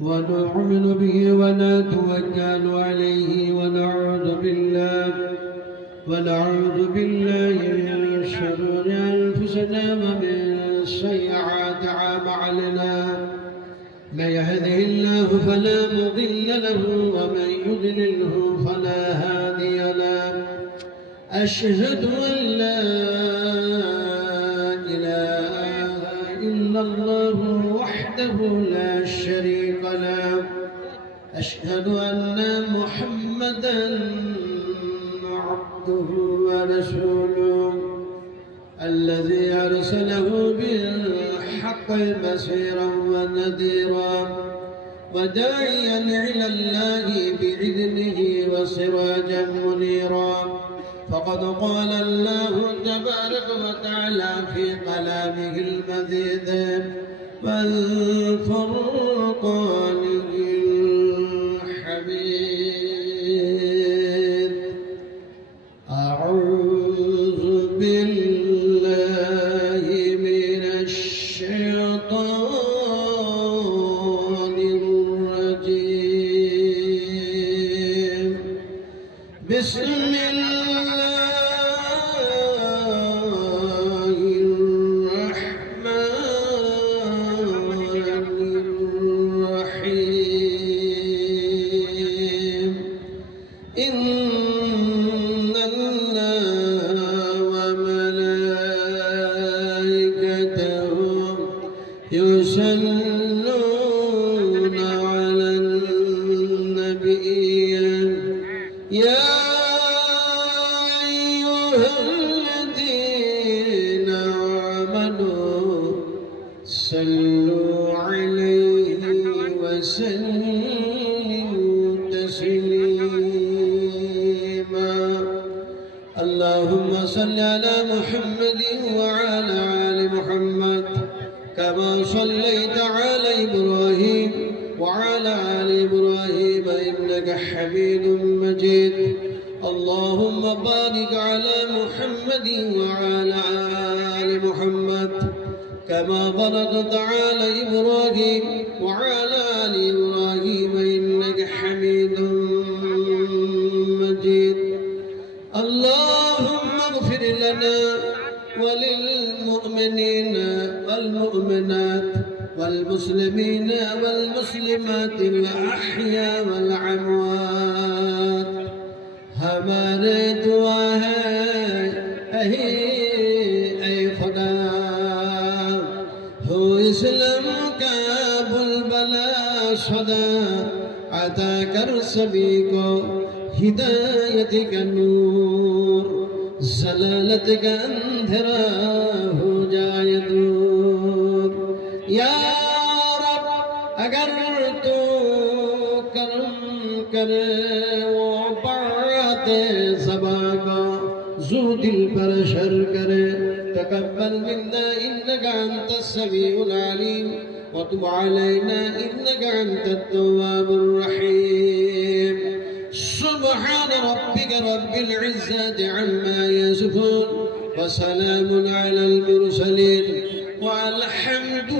ونؤمن به ونتوكل عليه ونعوذ بالله من شرور أنفسنا ومن سيئات أعمالنا من يهده الله فلا مضل له ومن يضلله فلا هادي له أشهد أن لا إله إلا الله وحده لا شريك له أشهد أن محمدا عبده ورسوله الذي أرسله بالحق بصيرا ونذيرا وداعيا إلى الله بإذنه وسراجا منيرا فقد قال الله تبارك وتعالى في كلامه المجيد والفرقانه الحميد أعوذ بالله من الشيطان الرجيم بسم يصلون على النبي يا أيها الذين آمنوا صلوا عليه وسلموا تسليما اللهم صل على محمد وعلى آل محمد كما صليت على إبراهيم وعلى آل إبراهيم إنك حميد مجيد اللهم بارك على محمد وعلى آل محمد كما باركت على إبراهيم وعلى آل إبراهيم إنك حميد مجيد اللهم اغفر لنا وللمؤمنين والمؤمنات والمسلمين والمسلمات الأحياء والأموات हमारे दुआ है ऐ खुदा हो इस्लाम का बुलबुला सदा अता कर सभी को हिदायत का नूर जलालत का अंधेरा हो जाए दूर या रब अगर तू करम करे वो बात ज़बा को ज़ू दिल पर शर करे तकब्बल मिन्ना इन्नका अंतस समीउल अलीम व तुब अलैना इन्नका अंतत तव्वाबुर रहीम سبحان ربك رب العزة عما يصفون وسلام على المرسلين والحمد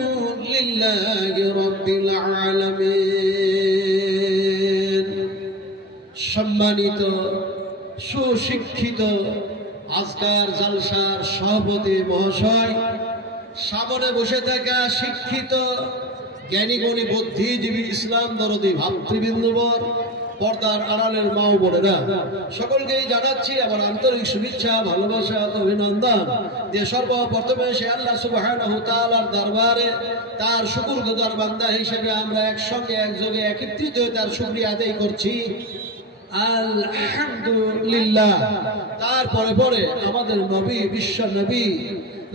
لله رب العالمين সম্মানিত সুশিক্ষিত আজকের জলসার সভাপতি মহাশয় সামনে বসে থাকা শিক্ষিত জ্ঞানী গুণী বুদ্ধিজীবী ইসলাম দরদী ভাতৃবৃন্দবর পর্দার আড়ালের মা ও বোনেরা সকলকেই জানাচ্ছি আমার আন্তরিক শুভেচ্ছা ভালোবাসা ও অভিনন্দন যে সর্বপ্রথমে সে আল্লাহ সুবহানাহু ওয়া তাআলার দরবারে তার শুকরগুজার বান্দা হিসেবে আমরা একসঙ্গে একযোগে একত্রিত হয়ে তার শুকরিয়া আদায় করছি আলহামদুলিল্লাহ। তারপরে পরে আমাদের নবী বিশ্ব নবী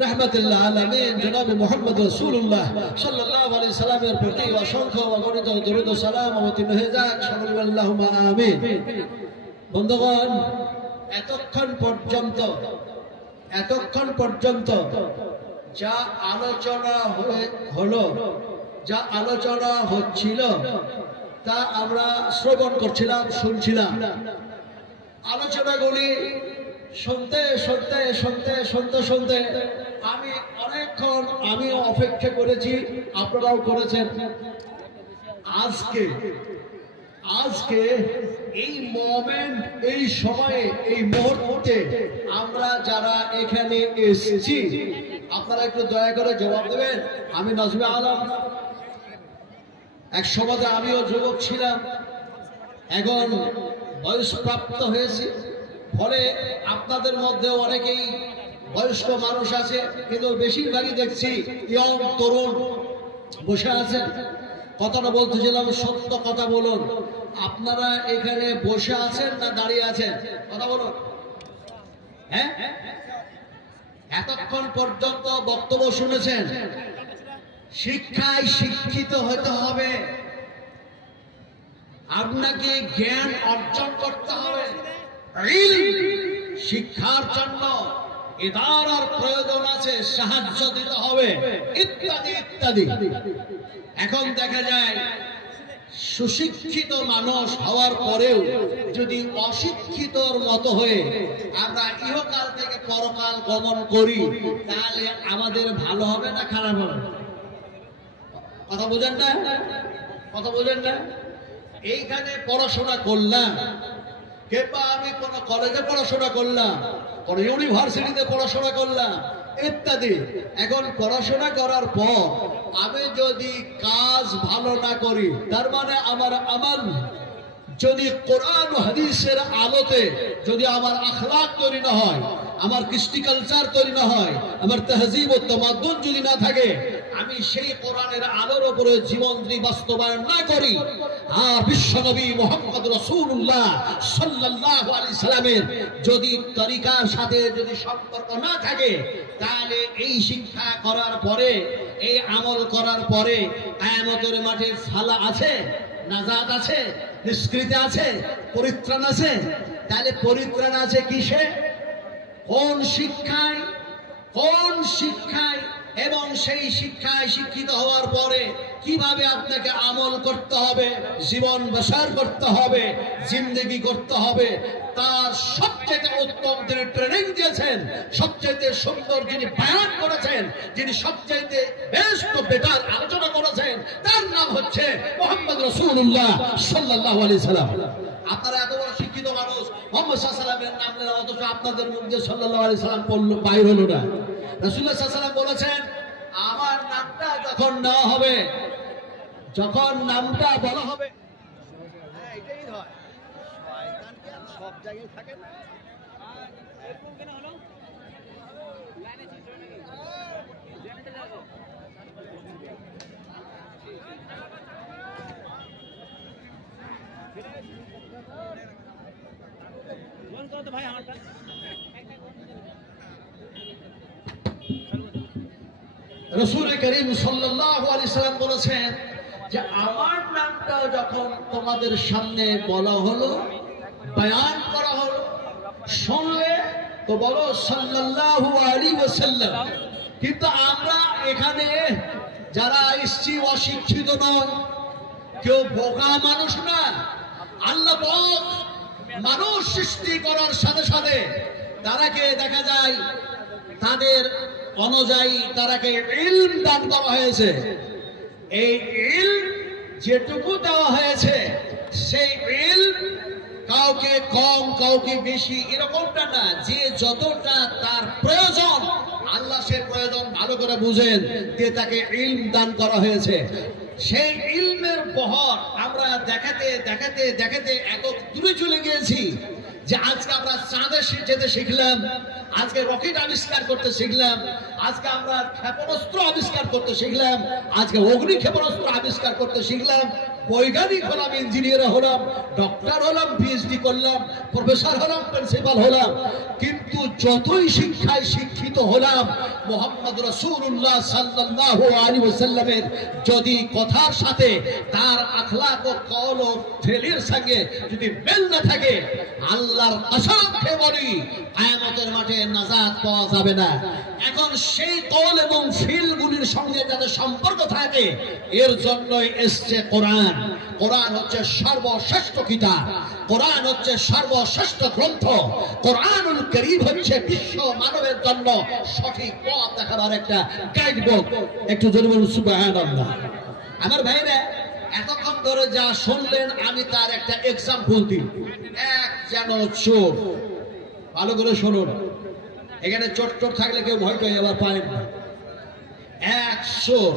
रहमतुल्लाह आलमीन जनाब मोहम्मद रसूलुल्लाह सल्लल्लाहु अलैहि साल्लामेर प्रति असंख्य अगणित दरूद ও সালাম অবতীর্ণ হয়ে যাক সকলে আল্লাহুম্মা আমিন। বন্ধুগণ এতক্ষণ পর্যন্ত যা আলোচনা হলো যা আলোচনা হচ্ছিল তা আমরা শ্রবণ করছিলাম শুনছিলাম আলোচনাগুলি শুনতে শুনতে শুনতে শুনতে শুনতে আমি অনেকক্ষণ আমিও অপেক্ষা করেছি, আপনারাও করেছেন। আজকে আজকে এই মোমেন্ট, এই সময়ে, এই মুহূর্তে আমরা যারা এখানে এসেছি, আপনারা একটু দয়া করে জবাব দেবেন। আমি নজরুল আলম, এক সময় আমিও যুবক ছিলাম, এখন বয়সপ্রাপ্ত হয়েছি, ফলে আপনাদের মধ্যে অনেকেই বয়স্ক মানুষ আছে, কিন্তু বেশিরভাগই দেখছি ইয়ং তরুণ বসে আছেন। কথাটা বলতেছিলাম, সত্য কথা বলুন, আপনারা এখানে বসে আছেন না দাঁড়িয়ে আছেন? কথা বলুন। হ্যাঁ, এতক্ষণ পর্যন্ত বক্তব্য শুনেছেন। শিক্ষায় শিক্ষিত হতে হবে, আপনাকে জ্ঞান অর্জন করতে হবে। শিক্ষার জন্য ইদারার প্রয়োজন আছে, সাহায্য দিতে হবে, ইত্যাদি ইত্যাদি। এখন দেখা যায় সুশিক্ষিত মানুষ হওয়ার পরেও যদি অশিক্ষিতর মতো হয়ে আমরা ইহকাল থেকে পরকাল গমন করি, তাহলে আমাদের ভালো হবে না খারাপ হবে? কথা বোঝেন না? কথা বোঝেন না? এইখানে পড়াশোনা করলাম, কিংবা আমি কোন কলেজে পড়াশোনা করলাম, কোন ইউনিভার্সিটিতে পড়াশোনা করলাম ইত্যাদি। এখন পড়াশোনা করার পর আমি যদি কাজ ভালো না করি, তার মানে আমার আমল যদি কোরআন ও হাদিসের আলোতে যদি আমার আখলাক তৈরি না হয়, আমার কৃষ্টি কালচার তৈরি না হয়, আমার তাহজিব ও তামাদ্দুন যদি না থাকে, আমি সেই কোরআনের আলোর উপরে জীবন যদি বাস্তবায়ন না করি, আর বিশ্বনবী মুহাম্মদ রাসূলুল্লাহ সাল্লাল্লাহু আলাইহি সাল্লামের যদি তরিকার সাথে যদি সম্পর্ক না থাকে, তাহলে এই শিক্ষা করার পরে, এই আমল করার পরে কিয়ামতের মাঠে ফালা আছে, নাজাত আছে, নিষ্কৃতি আছে, পরিত্রাণ আছে। তাহলে পরিত্রাণ আছে কিসে? কোন শিক্ষায়? কোন শিক্ষায়? এবং সেই শিক্ষায় শিক্ষিত হওয়ার পরে কিভাবে আপনাকে আমল করতে হবে, জীবন বসর করতে হবে, জিন্দগি করতে হবে, তার সবচেয়ে উত্তম যিনি ট্রেনিং দিয়েছেন, সবচেয়ে সুন্দর যিনি বয়ান করেছেন, যিনি সবচেয়ে বেস্ট বেটার আলোচনা করেছেন, তার নাম হচ্ছে মুহাম্মদ রাসূলুল্লাহ সাল্লাল্লাহু আলাইহি সাল্লাম। আপনারা এত বড় শিক্ষিত মানুষ, মুহাম্মদ সাল্লাল্লাহু আলাইহি সাল্লামের নাম নিলেন, অথচ আপনাদের মুখে সাল্লাল্লাহু আলাইহি সাল্লাম পড়লো, বাইর হলো না। রাসূলুল্লাহ সাল্লাল্লাহু আলাইহি সাল্লাম বলেছেন, আমার নামটা যখন নেওয়া হবে, যখন নামটা বলা হবে, হ্যাঁ এটাই হয়, শয়তান কি আর সব জায়গায় থাকে না? এরকম কেন হলো? লাইনে ছিল নাকি? জেনেতে যাবো। ফোন করো তো ভাই আমারটা। রাসূল করিম সাল্লাল্লাহু আলাইহি সাল্লাম বলেছেন যে আমার নামটা যখন তোমাদের সামনে বলা হলো, বয়ান করা হলো, শুনলে তো বলো সাল্লাল্লাহু আলাইহি ওয়াসাল্লাম। কিন্তু আমরা এখানে যারা এসছি অশিক্ষিত নয়, কেউ বোকা মানুষ না। আল্লাহ পাক মানুষ সৃষ্টি করার সাথে সাথে তারাকে দেখা যায় তাদের অনুযায়ী তারাকে ইলম দান করা হয়েছে। এই ইলম যেটুকু দেওয়া হয়েছে, সেই ইলম কাউকে কম কাউকে বেশি এরকমটা না, যে যতটা তার প্রয়োজন আল্লাহ সে প্রয়োজন ভালো করে বুঝেন, যে তাকে ইলম দান করা হয়েছে। সেই ইলমের বহর আমরা দেখাতে দেখাতে দেখাতে এত দূরে চলে গিয়েছি যে আজকে আমরা চাঁদে যেতে শিখলাম, আজকে রকেট আবিষ্কার করতে শিখলাম, আজকে আমরা ক্ষেপণাস্ত্র আবিষ্কার করতে শিখলাম, আজকে অগ্নি ক্ষেপণাস্ত্র আবিষ্কার করতে শিখলাম, বৈজ্ঞানিক হলাম, ইঞ্জিনিয়ার হলাম, ডক্টর হলাম, পিএইচডি করলাম, প্রফেসর হলাম, প্রিন্সিপাল হলাম। কিন্তু যতই শিক্ষায় শিক্ষিত হলাম, মুহাম্মদ রাসূলুল্লাহ সাল্লাল্লাহু আলাইহি ওয়াসাল্লামের যদি কথার সাথে তার আখলাক ও কওল ও ফেলের সঙ্গে যদি মিল না থাকে, আল্লাহর কসম খেয়ে বলি কিয়ামতের মাঠে নাজাত পাওয়া যাবে না। এখন সেই কওল এবং ফিলগুলির সঙ্গে যাদের সম্পর্ক থাকে, এর জন্যই এসছে কোরআন। কোরআন হচ্ছে সর্বশ্রেষ্ঠ কিতাব, কোরআন হচ্ছে সর্বশ্রেষ্ঠ গ্রন্থ, কোরআনুল কারীম হচ্ছে বিশ্ব মানবের জন্য সঠিক পথ দেখাবার একটা গাইড বুক। একটু জোরে বলুন সুবহানাল্লাহ। আমার ভাইরা, এতক্ষণ ধরে যা শুনলেন আমি তার একটা এক্সাম্পল দিই। এক যেন চোর, ভালো করে শুনুন, এখানে চোট টোট থাকলে কেউ ভয় পেয়ে আবার পায় না। এক চোর,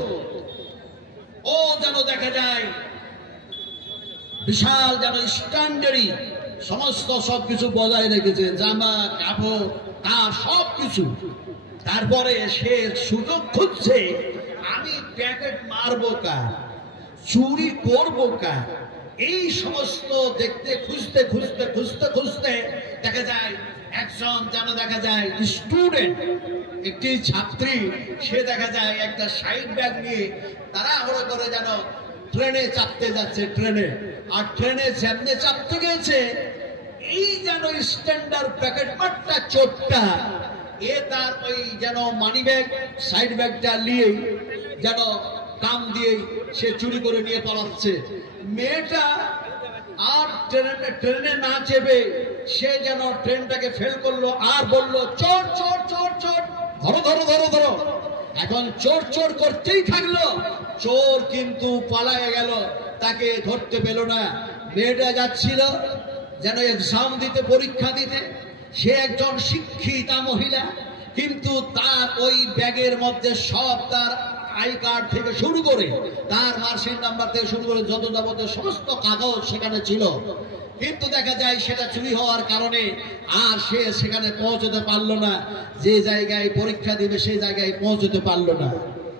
ও যেন দেখা যায় বিশাল যেন স্ট্যান্ডার্ডই সমস্ত সবকিছু বজায় রেখেছে, জামা কাপড় তার সবকিছু। তারপরে সে সুযোগ খুঁজছে আমি প্যাকেট মারবো কার, চুরি করবো কার, এই সমস্ত দেখতে খুঁজতে খুঁজতে খুঁজতে খুঁজতে দেখা যায় একজন যেন দেখা যায় স্টুডেন্ট, একটি ছাত্রী, সে দেখা যায় একটা সাইড ব্যাগ নিয়ে তাড়াহুড়ো করে যেন ট্রেনে চাপতে যাচ্ছে। ট্রেনে আর ট্রেনে যেমনে চাপতে গেছে এই যেন স্ট্যান্ডার্ড প্যাকেট মারটা চোরটা এ তার ওই যেন মানি ব্যাগ সাইড ব্যাগটা নিয়ে যেন কাম দিয়ে সে চুরি করে নিয়ে পালাচ্ছে। মেয়েটা আর ট্রেনে না চেপে সে যেন ট্রেনটাকে ফেল করলো আর বলল চোর চোর চোর চোর, ধরো ধরো ধরো ধরো। এখন চোর চোর করতেই থাকলো, চোর কিন্তু পালায় গেল, তাকে ধরতে পেল না। মেয়েটা যাচ্ছিল যেন এক্সাম দিতে, পরীক্ষা দিতে, সে একজন শিক্ষিতা মহিলা, কিন্তু তার ওই ব্যাগের মধ্যে সব তার আই কার্ড থেকে শুরু করে তার মার্কশিট নাম্বার থেকে শুরু করে যত যাবতীয় সমস্ত কাগজ সেখানে ছিল, কিন্তু দেখা যায় সেটা চুরি হওয়ার কারণে আর সে সেখানে পৌঁছতে পারলো না, যে জায়গায় পরীক্ষা দিবে সেই জায়গায় পৌঁছতে পারলো না।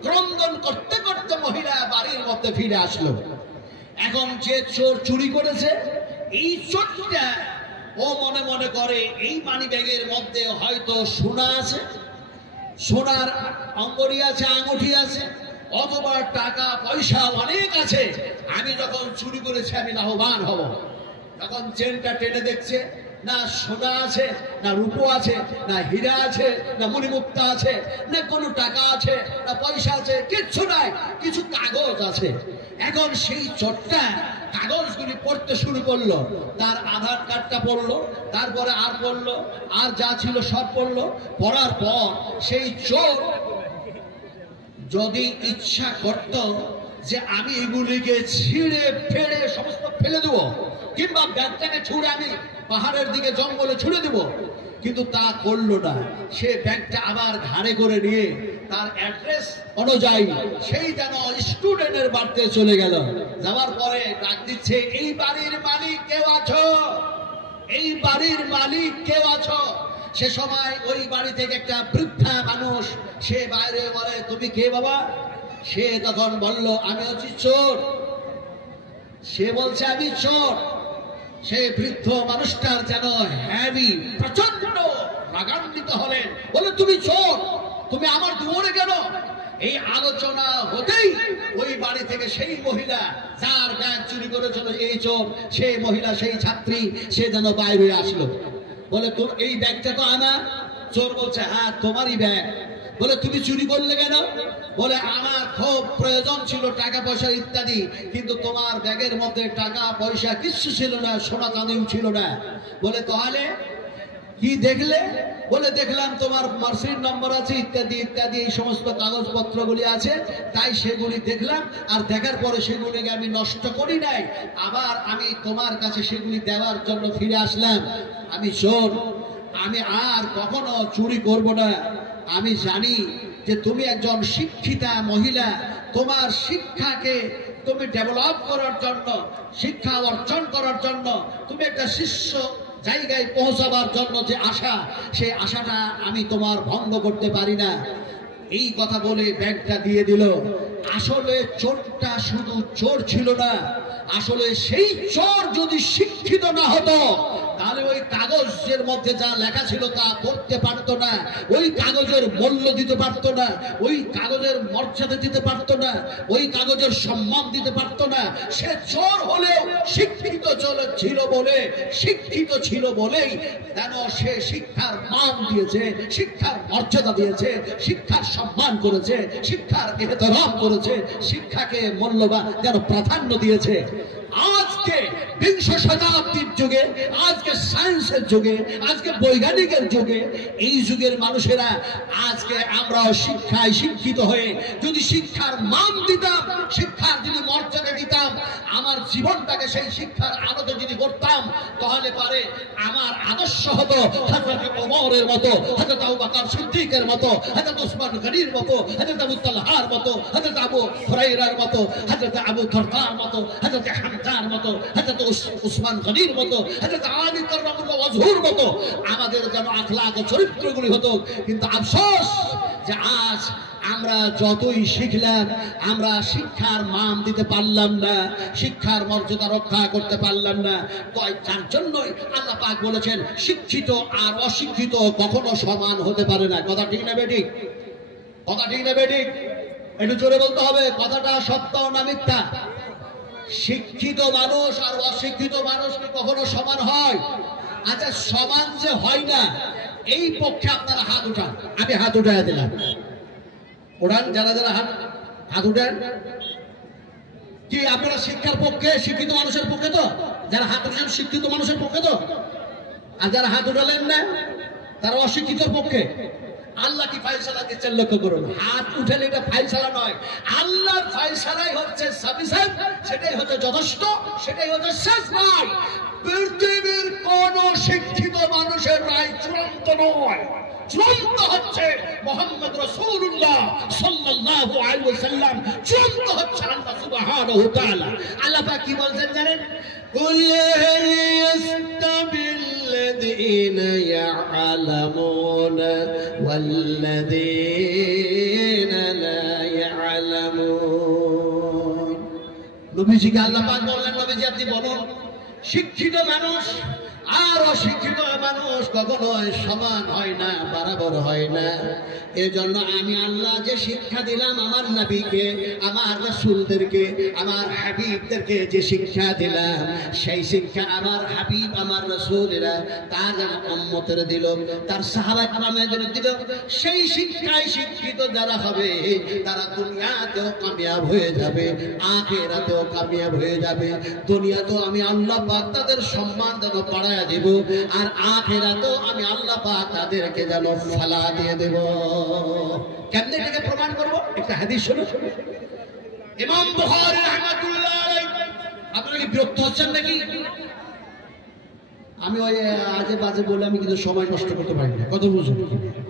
ক্রন্দন করতে করতে মহিলা বাড়ির মধ্যে ফিরে আসলো। এখন যে চোর চুরি করেছে এই চোরটা ও মনে মনে করে এই মানি ব্যাগের মধ্যে হয়তো সোনা আছে, সোনার অঙ্গড়ি আছে, আঙুঠি আছে, অথবা টাকা পয়সা অনেক আছে, আমি যখন চুরি করেছি আমি লাভবান হব। তখন চেনটা টেনে দেখছে না সোনা আছে, না রূপো আছে, না হীরা আছে, না মণিমুক্তা আছে, না কোনো টাকা আছে, না পয়সা আছে, কিচ্ছু নাই, কিছু কাগজ আছে। এখন সেই চোরটা কাগজগুলি পড়তে শুরু করলো, তার আধার কার্ডটা পড়লো, তারপরে আর পড়লো, আর যা ছিল সব পড়লো। পড়ার পর সেই চোর যদি ইচ্ছা করত যে আমি এগুলিকে ছিঁড়ে ফেড়ে সমস্ত ফেলে দেবো, কিংবা ব্যাগটাকে ছুঁড়ে আমি পাহাড়ের দিকে জঙ্গলে ছুঁড়ে দেবো, কিন্তু তা করলো না। সে ব্যাগটা আবার ঘাড়ে করে নিয়ে তার অ্যাড্রেস অনুযায়ী সেই যেন স্টুডেন্টের বাড়িতে চলে গেল। যাওয়ার পরে ডাক দিচ্ছে এই বাড়ির মালিক কেউ আছো, এই বাড়ির মালিক কেউ আছো। সে সময় ওই বাড়ি থেকে একটা বৃদ্ধা মানুষ সে বাইরে বলে তুমি কে বাবা? সে তখন বলল আমি হচ্ছি চোর। সে বলছে আমি চোর। সে বৃদ্ধ মানুষটার যেন হ্যাভি প্রচন্ড রাগান্বিত হলেন, বলে তুমি চোর, তুমি আমার দুয়ারে কেন? এই আলোচনা হতেই ওই বাড়ি থেকে সেই মহিলা যার ব্যাগ চুরি করেছিল এই চোর, সেই মহিলা সেই ছাত্রী সে যেন বাইরে আসলো। বলে তোর এই ব্যাগটা তো আমার। চোর বলছে হ্যাঁ তোমারই ব্যাগ। বলে তুমি চুরি করলে কেন? বলে আমার খুব প্রয়োজন ছিল টাকা পয়সা ইত্যাদি, কিন্তু তোমার ব্যাগের মধ্যে টাকা পয়সা কিচ্ছু ছিল না, সোনা চাঁদিও ছিল না। বলে তাহলে কি দেখলে? বলে দেখলাম তোমার মার্কশিট নম্বর আছে ইত্যাদি ইত্যাদি এই সমস্ত কাগজপত্রগুলি আছে, তাই সেগুলি দেখলাম, আর দেখার পরে সেগুলিকে আমি নষ্ট করি নাই, আবার আমি তোমার কাছে সেগুলি দেওয়ার জন্য ফিরে আসলাম। আমি চোর, আমি আর কখনো চুরি করব না। আমি জানি যে তুমি একজন শিক্ষিতা মহিলা, তোমার শিক্ষাকে তুমি ডেভেলপ করার জন্য, শিক্ষা অর্জন করার জন্য, তুমি একটা শিষ্য জায়গায় পৌঁছাবার জন্য যে আশা, সেই আশাটা আমি তোমার ভঙ্গ করতে পারি না। এই কথা বলে ব্যাগটা দিয়ে দিল। আসলে চোরটা শুধু চোর ছিল না, আসলে সেই চোর যদি শিক্ষিত না হতো তাহলে ওই কাগজের মধ্যে যা লেখা ছিল তা পড়তে পারতো না, ওই কাগজের মূল্য দিতে পারতো না, ওই কাগজের মর্যাদা দিতে পারতো না, ওই কাগজের সম্মান দিতে পারতো না। সে চোর হলেও শিক্ষিত ছিল বলে, শিক্ষিত ছিল বলেই যেন সে শিক্ষার মান দিয়েছে, শিক্ষার মর্যাদা দিয়েছে, শিক্ষার সম্মান করেছে, শিক্ষার এহতেরাম করেছে, শিক্ষাকে মূল্যবান যেন প্রাধান্য দিয়েছে। আজকে বিংশ শতাব্দীর যুগে, আজকে সায়েন্সের যুগে, আজকে বৈজ্ঞানিকের যুগে, এই যুগের মানুষেরা আজকে আমরা শিক্ষায় শিক্ষিত হয়ে যদি শিক্ষার মান দিতাম, শিক্ষার যদি মর্যাদা দিতাম, আমার আমার জীবনটাকে সেই শিক্ষার আলোতে যদি করতাম, তাহলে পারে আমার আদর্শ হতো হযরত ওমরের মতো, হযরত আবু বকর সিদ্দিকের মতো, হযরত উসমান গনির মতো, হযরত আবু তালহার মতো, হযরত আবু হুরায়রার মতো, হযরত আবু দারদার মতো, হযরত হামজার মতো, হযরত উসমান গনির মতো, হযরত আলী কাররামুল্লাহ ওয়াজহুর মতো আমাদের যেন আখলাক ও চরিত্রগুলি হতো। কিন্তু আফসোস যে আজ আমরা যতই শিখলাম, আমরা শিক্ষার মান দিতে পারলাম না, শিক্ষার মর্যাদা রক্ষা করতে পারলাম না। যার জন্যই আল্লাহ পাক বলেছেন শিক্ষিত আর অশিক্ষিত কখনো সমান হতে পারে না। কথা ঠিক না বেঠিক? কথা ঠিক না বেঠিক? একটু জোরে বলতে হবে, কথাটা সত্য না মিথ্যা? শিক্ষিত মানুষ আর অশিক্ষিত মানুষ কি কখনো সমান হয়? আচ্ছা, সমান যে হয় না এই পক্ষে আপনারা হাত উঠান। আমি হাত উঠাই দিলাম, উঠান। যারা যারা হাত উঠান, কি আপনারা শিক্ষার পক্ষে, শিক্ষিত মানুষের পক্ষে তো? যারা হাত উঠান শিক্ষিত মানুষের পক্ষে তো? আর যারা হাত উঠালেন না তারা অশিক্ষিতর পক্ষে। আল্লাহ কি ফায়সালা দিচ্ছেন লক্ষ্য করুন। হাত উঠালে এটা ফায়সালা নয়, আল্লাহর ফায়সালাই হচ্ছে সাফিসিয়েন্ট, সেটাই হচ্ছে যথেষ্ট, সেটাই হচ্ছে শেষ রায়। পৃথিবীর কোন শিক্ষিত মানুষের রায় চূড়ান্ত নয়, চূড়ান্ত হচ্ছে মুহাম্মদ রাসূলুল্লাহ সাল্লাল্লাহু আলাইহি ওয়াসাল্লাম, চূড়ান্ত হচ্ছে আল্লাহ সুবহানাহু ওয়া তাআলা। আল্লাহ পাক কি বলছেন জানেন? কুল হাল ইয়াস্তাবিল্লাযীনা ইয়া'লামুনা ওয়াল্লাযীনা লা ইয়া'লামুন। নবীজিকে আল্লাহ পাক বললেন, নবীজি আপনি বলুন, শিক্ষিত মানুষ আর অশিক্ষিত মানুষ কখনোই সমান হয় না, বরাবর হয় না। এজন্য আমি আল্লাহ যে শিক্ষা দিলাম আমার নবীকে, আমার রাসূলদেরকে, আমার হাবিবদেরকে যে শিক্ষা দিলাম, সেই শিক্ষা আমার হাবিব আমার রাসূলেরা তার উম্মতের দিল, তার সাহাবা কেরামদের দিল। সেই শিক্ষায় শিক্ষিত যারা হবে তারা দুনিয়াতেও কামিয়াব হয়ে যাবে, আখিরাতেও কামিয়াব হয়ে যাবে। দুনিয়াতেও আমি আল্লাহ পাক তাদের সম্মান যেন বাড়ায়া দেব, আর আখিরাতেও আমি আল্লাহ পাক তাদেরকে যেন ফালা দিয়ে দেব। কেমনে এটাকে প্রমাণ করব? একটা হাদিস শুনুন। ইমাম বুখারী রাহমাতুল্লাহ আলাইহি। আপনারা কি বিরক্ত হচ্ছেন নাকি? আমি ওই আজে বাজে বলে আমি কিন্তু সময় নষ্ট করতে পারি না। কত বুঝুন,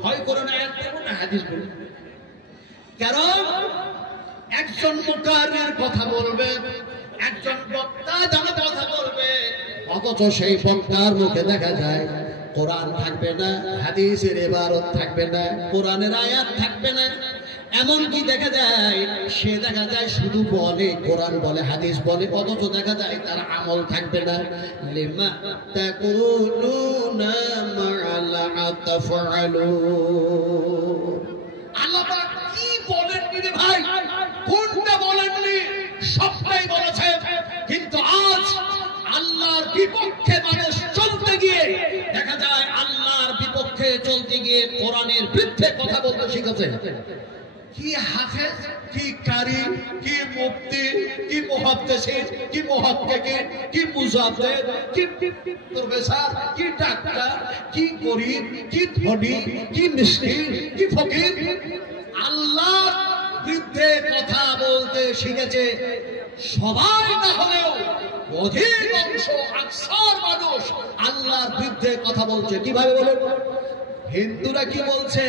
হয় কোরআন আয়াত পড়বো না হাদিস বলবো। কারণ একজন মুকাররির কথা বলবে, একজন বক্তা যেন কথা বলবে, অথচ সেই বক্তার মুখে দেখা যায় কোরআন থাকবে না, হাদিসের ইবারত থাকবে না, কোরআনের আয়াত থাকবে না। এমনকি দেখা যায় সে দেখা যায় শুধু বলে, কোরআন বলে, হাদিস বলে, অথচ দেখা যায় তার আমল থাকবে না। লিমা তাকুলুনা মা লা তাফআলুন। আল্লাহ পাক কি বলেননি রে ভাই? কোনটা বলেননি? সবটাই বলেছেন। কিন্তু আজ আল্লাহর বিপক্ষে মানুষ চলতে গিয়ে দেখা যায় আল্লাহর বিপক্ষে চলতে গিয়ে কোরআনের বিরুদ্ধে কথা বলতে শিখেছে। কি হাফেজ, কি কারি, কি মুফতি, কি মুহাদ্দিস, কি মুহাক্কিক, কি মুজাদ্দিদ, কি প্রফেসর, কি ডাক্তার, কি গরীব, কি ধনী, কি মিসকিন, কি ফকির, আল্লাহর বিরুদ্ধে কথা বলতে শিখেছে। সবাই না হলেও অধিকাংশ আকসার মানুষ আল্লাহর বিরুদ্ধে কথা বলছে। কিভাবে বলেন? হিন্দুরা কি বলছে,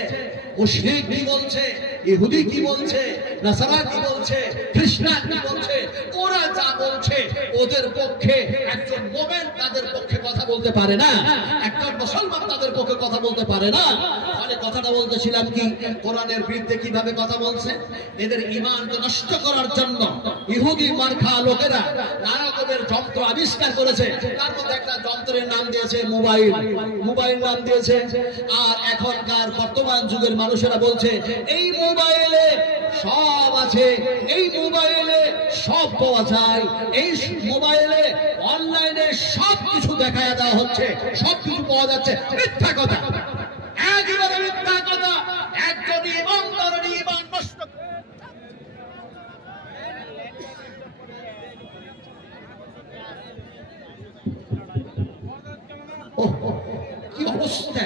মুশরিক কি বলছে, ইহুদি কি বলছে, নাসারা কি বলছে, খ্রিস্টান কি বলছে, ওরা যা বলছে ওদের পক্ষে একজন মুমিন তাদের পক্ষে কথা বলতে পারে না, একজন মুসলমান তাদের পক্ষে কথা বলতে পারে না। তাহলে কথাটা বলতেছিলাম কি, কোরআনের বিরুদ্ধে কিভাবে কথা বলছে? এদের ঈমানকে নষ্ট করার জন্য ইহুদি মার্কা লোকেরা নানা রকমের যন্ত্র আবিষ্কার করেছে। তার মধ্যে একটা যন্ত্রের নাম দিয়েছে মোবাইল, মোবাইল নাম দিয়েছে। আর এখনকার বর্তমান যুগের মানুষেরা বলছে এই মোবাইলে সব আছে, এই মোবাইলে সব পাওয়া যায়, এই মোবাইলে অনলাইনে সব কিছু দেখায় দেওয়া হচ্ছে, সব কিছু পাওয়া যাচ্ছে। মিথ্যা কথা, একেবারে মিথ্যা কথা। একজন ইমানদারের ঈমান নষ্ট। কি অবস্থা!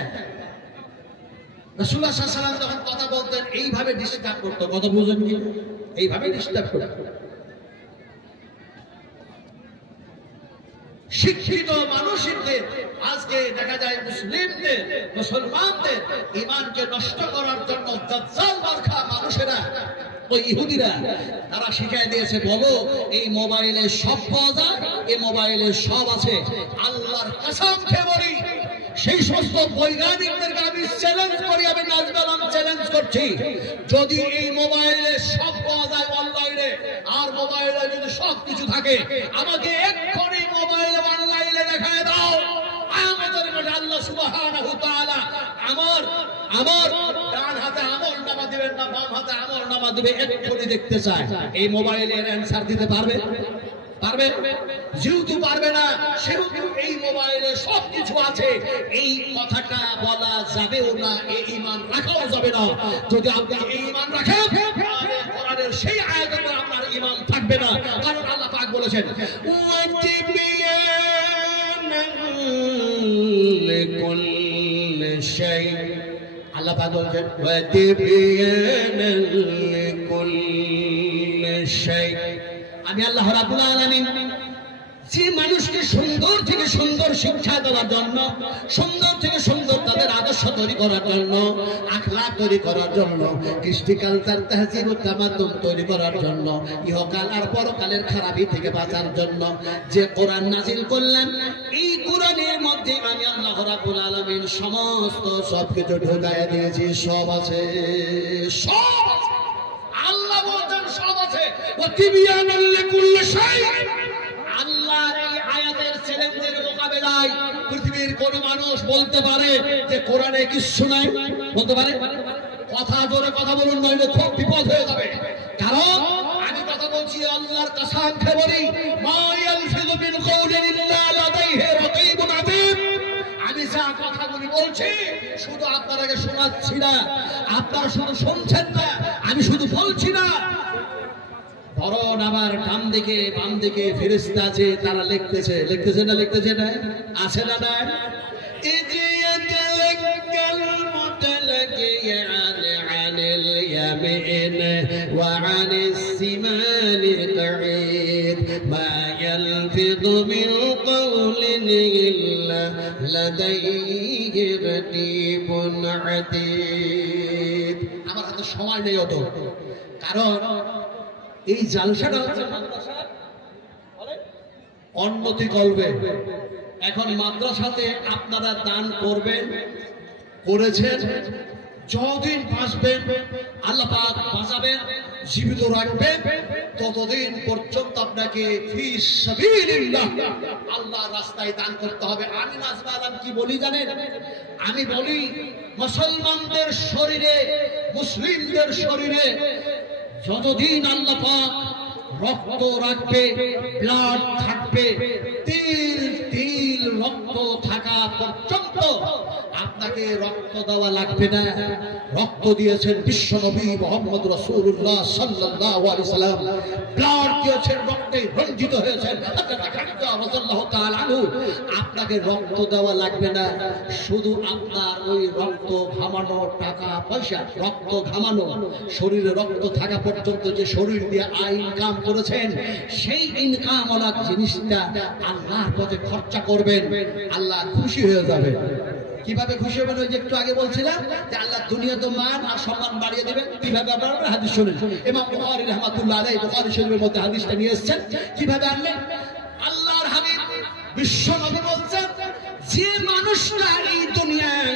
রাসূলুল্লাহ সাল্লাল্লাহু আলাইহি ওয়াসাল্লাম যখন কথা বলতেন এইভাবে ডিস্টার্ব করতো। কথা বুঝেন কি? এইভাবে ডিস্টার্ব করতো। শিক্ষিত মানুষদের আজকে দেখা যায় মুসলিমদের মুসলমানদের ঈমানকে নষ্ট করার জন্য দাজ্জাল মার্কা মানুষেরা ওই ইহুদিরা তারা শিখিয়ে দিয়েছে, বলো এই মোবাইলে সব পাওয়া যায়, এই মোবাইলে সব আছে। আল্লাহর কসম খেয়ে বলি, সেই সমস্ত বৈজ্ঞানিকদেরকে আমি চ্যালেঞ্জ করি, আমি নাজবালাম চ্যালেঞ্জ করছি, যদি এই মোবাইলে সব পাওয়া যায় অনলাইনে, আর মোবাইলে যদি সব কিছু থাকে, আমাকে এক্ষুনি মোবাইলে অনলাইনে দেখায় দাও। আল্লাহ সুবহানাহু ওয়া তাআলা আমার ডান হাতে আমলনামা দিবেন না, বাম হাতে আমলনামা দিবে, এক্ষুনি দেখতে চায়। এই মোবাইলের অ্যানসার দিতে পারবে? পারবে? যেহেতু পারবে না, সেহেতু এই মোবাইলে সবকিছু আছে, এই কথাটা বলা যাবেও না, এই ঈমান রাখাও যাবে না। যদি আপনি এই ঈমান রাখেন, তাহলে কোরআনের সেই আয়াতের উপর আপনার ঈমান থাকবে না। কারণ আল্লাহ পাক বলেছেন, লিকুল্লি শাই, আল্লাহ পাক বলেছেন ওয়াতিবিয়ানা লিকুল্লি শাই। আমি আল্লাহ রাব্বুল আলামিন যে মানুষকে সুন্দর থেকে সুন্দর শিক্ষা দেওয়ার জন্য, সুন্দর থেকে সুন্দর তাদের আদর্শ তৈরি করার জন্য, আখলাক তৈরি করার জন্য, কৃষ্টি কালচার তাহজিব ও তামাদ্দুন তৈরি করার জন্য, ইহকাল আর পরকালের খারাপি থেকে বাঁচার জন্য যে কোরআন নাজিল করলেন, এই কোরআনের মধ্যে আমি আল্লাহ রাব্বুল আলামিন সমস্ত সবকিছু ঢুকাইয়া দিয়েছি। সব আছে, সব আছে। আল্লাহ বলেন সব আছে। ওয়াতিবিয়ানা লিকুল্লি শাই। আল্লাহর এই আয়াতের চ্যালেঞ্জের মোকাবেলায় পৃথিবীর কোন মানুষ বলতে পারে যে কোরআনে কিছু নাই? বলতে পারে? কথা জোরে কথা বলুন, নইলে খুব বিপদ হয়ে যাবে। কারণ আমি কথা বলছি আল্লাহর কসম খেয়ে বলি, মা ইয়ালফিযু মিন কাওলিন ইল্লা লাদাইহি রাকীবুন আতীদ। আমি যা কথাগুলি বলছি শুধু আপনাদেরকে শোনাচ্ছি না, আপনারা শুধু শুনছেন না, আমি শুধু বলছি না, বরং আমার ডান দিকে বাম দিকে ফেরেশতা আছে, তারা লিখতেছে। লিখতেছে না? লিখতেছে না? আছে না? না ইজিয়াতালাক্কাল মুতালাকিয়ান আনিল ইয়ামিন ওয়া আনিস সিমালি কাঈদ মা ইয়ালফিযু মিন কাওলিন ইল্লা লাদাইহি রাকীবুন আতীদ। আমার হাতে সময় নেই অত, কারণ এই জালসাটা হচ্ছে মাদ্রাসার উন্নতি করবে। এখন মাদ্রাসাতে আপনারা দান করবেন, করেছেন, যতদিন বাঁচবেন আল্লাহ পাক বাঁচাবেন, জীবিত রাখবেন, ততদিন পর্যন্ত আপনাকে ফি সাবিলিল্লাহ আল্লাহর রাস্তায় দান করতে হবে। আমি নাজমা আলম কি বলি জানেন? আমি বলি মুসলমানদের শরীরে, মুসলিমদের শরীরে যতদিন আল্লাহ পাক রক্ত রাখবে, ব্লাড থাকবে, তিল তিল রক্ত থাকা পর্যন্ত আপনাকে রক্ত দেওয়া লাগবে না। রক্ত দিয়েছেন বিশ্ব নবী মুহাম্মদ রাসূলুল্লাহ সাল্লাল্লাহু আলাইহি সাল্লাম। ব্লাড দিয়েছেন, রক্তে রঞ্জিত হয়েছেন রাদিয়াল্লাহু তাআলা আনহু। আপনাকে রক্ত দেওয়া লাগবে না, শুধু আপনার ওই রক্ত ঘামানো, টাকা পয়সা, রক্ত ঘামানো, শরীরে রক্ত থাকা পর্যন্ত যে শরীর দিয়ে ইনকাম করেছেন, সেই ইনকাম ওলা জিনিসটা আল্লাহর পথে খরচা করবেন, আল্লাহ খুশি হয়ে যাবে। কিভাবে খুশি হবেন? ওই যে একটু আগে বলছিলাম যে আল্লাহ দুনিয়াতে মান আর সম্মান বাড়িয়ে দেবেন। কিভাবে? আপনারা হাদিস শুনেন, ইমাম বুখারী রাহমাতুল্লাহ আলাইহি বুখারী শরীফের মধ্যে হাদিসটা নিয়ে এসেছেন। কিভাবে আনলেন? আল্লাহর হাবিব বিশ্ব নবী বলছেন, যে মানুষটা এই দুনিয়ায়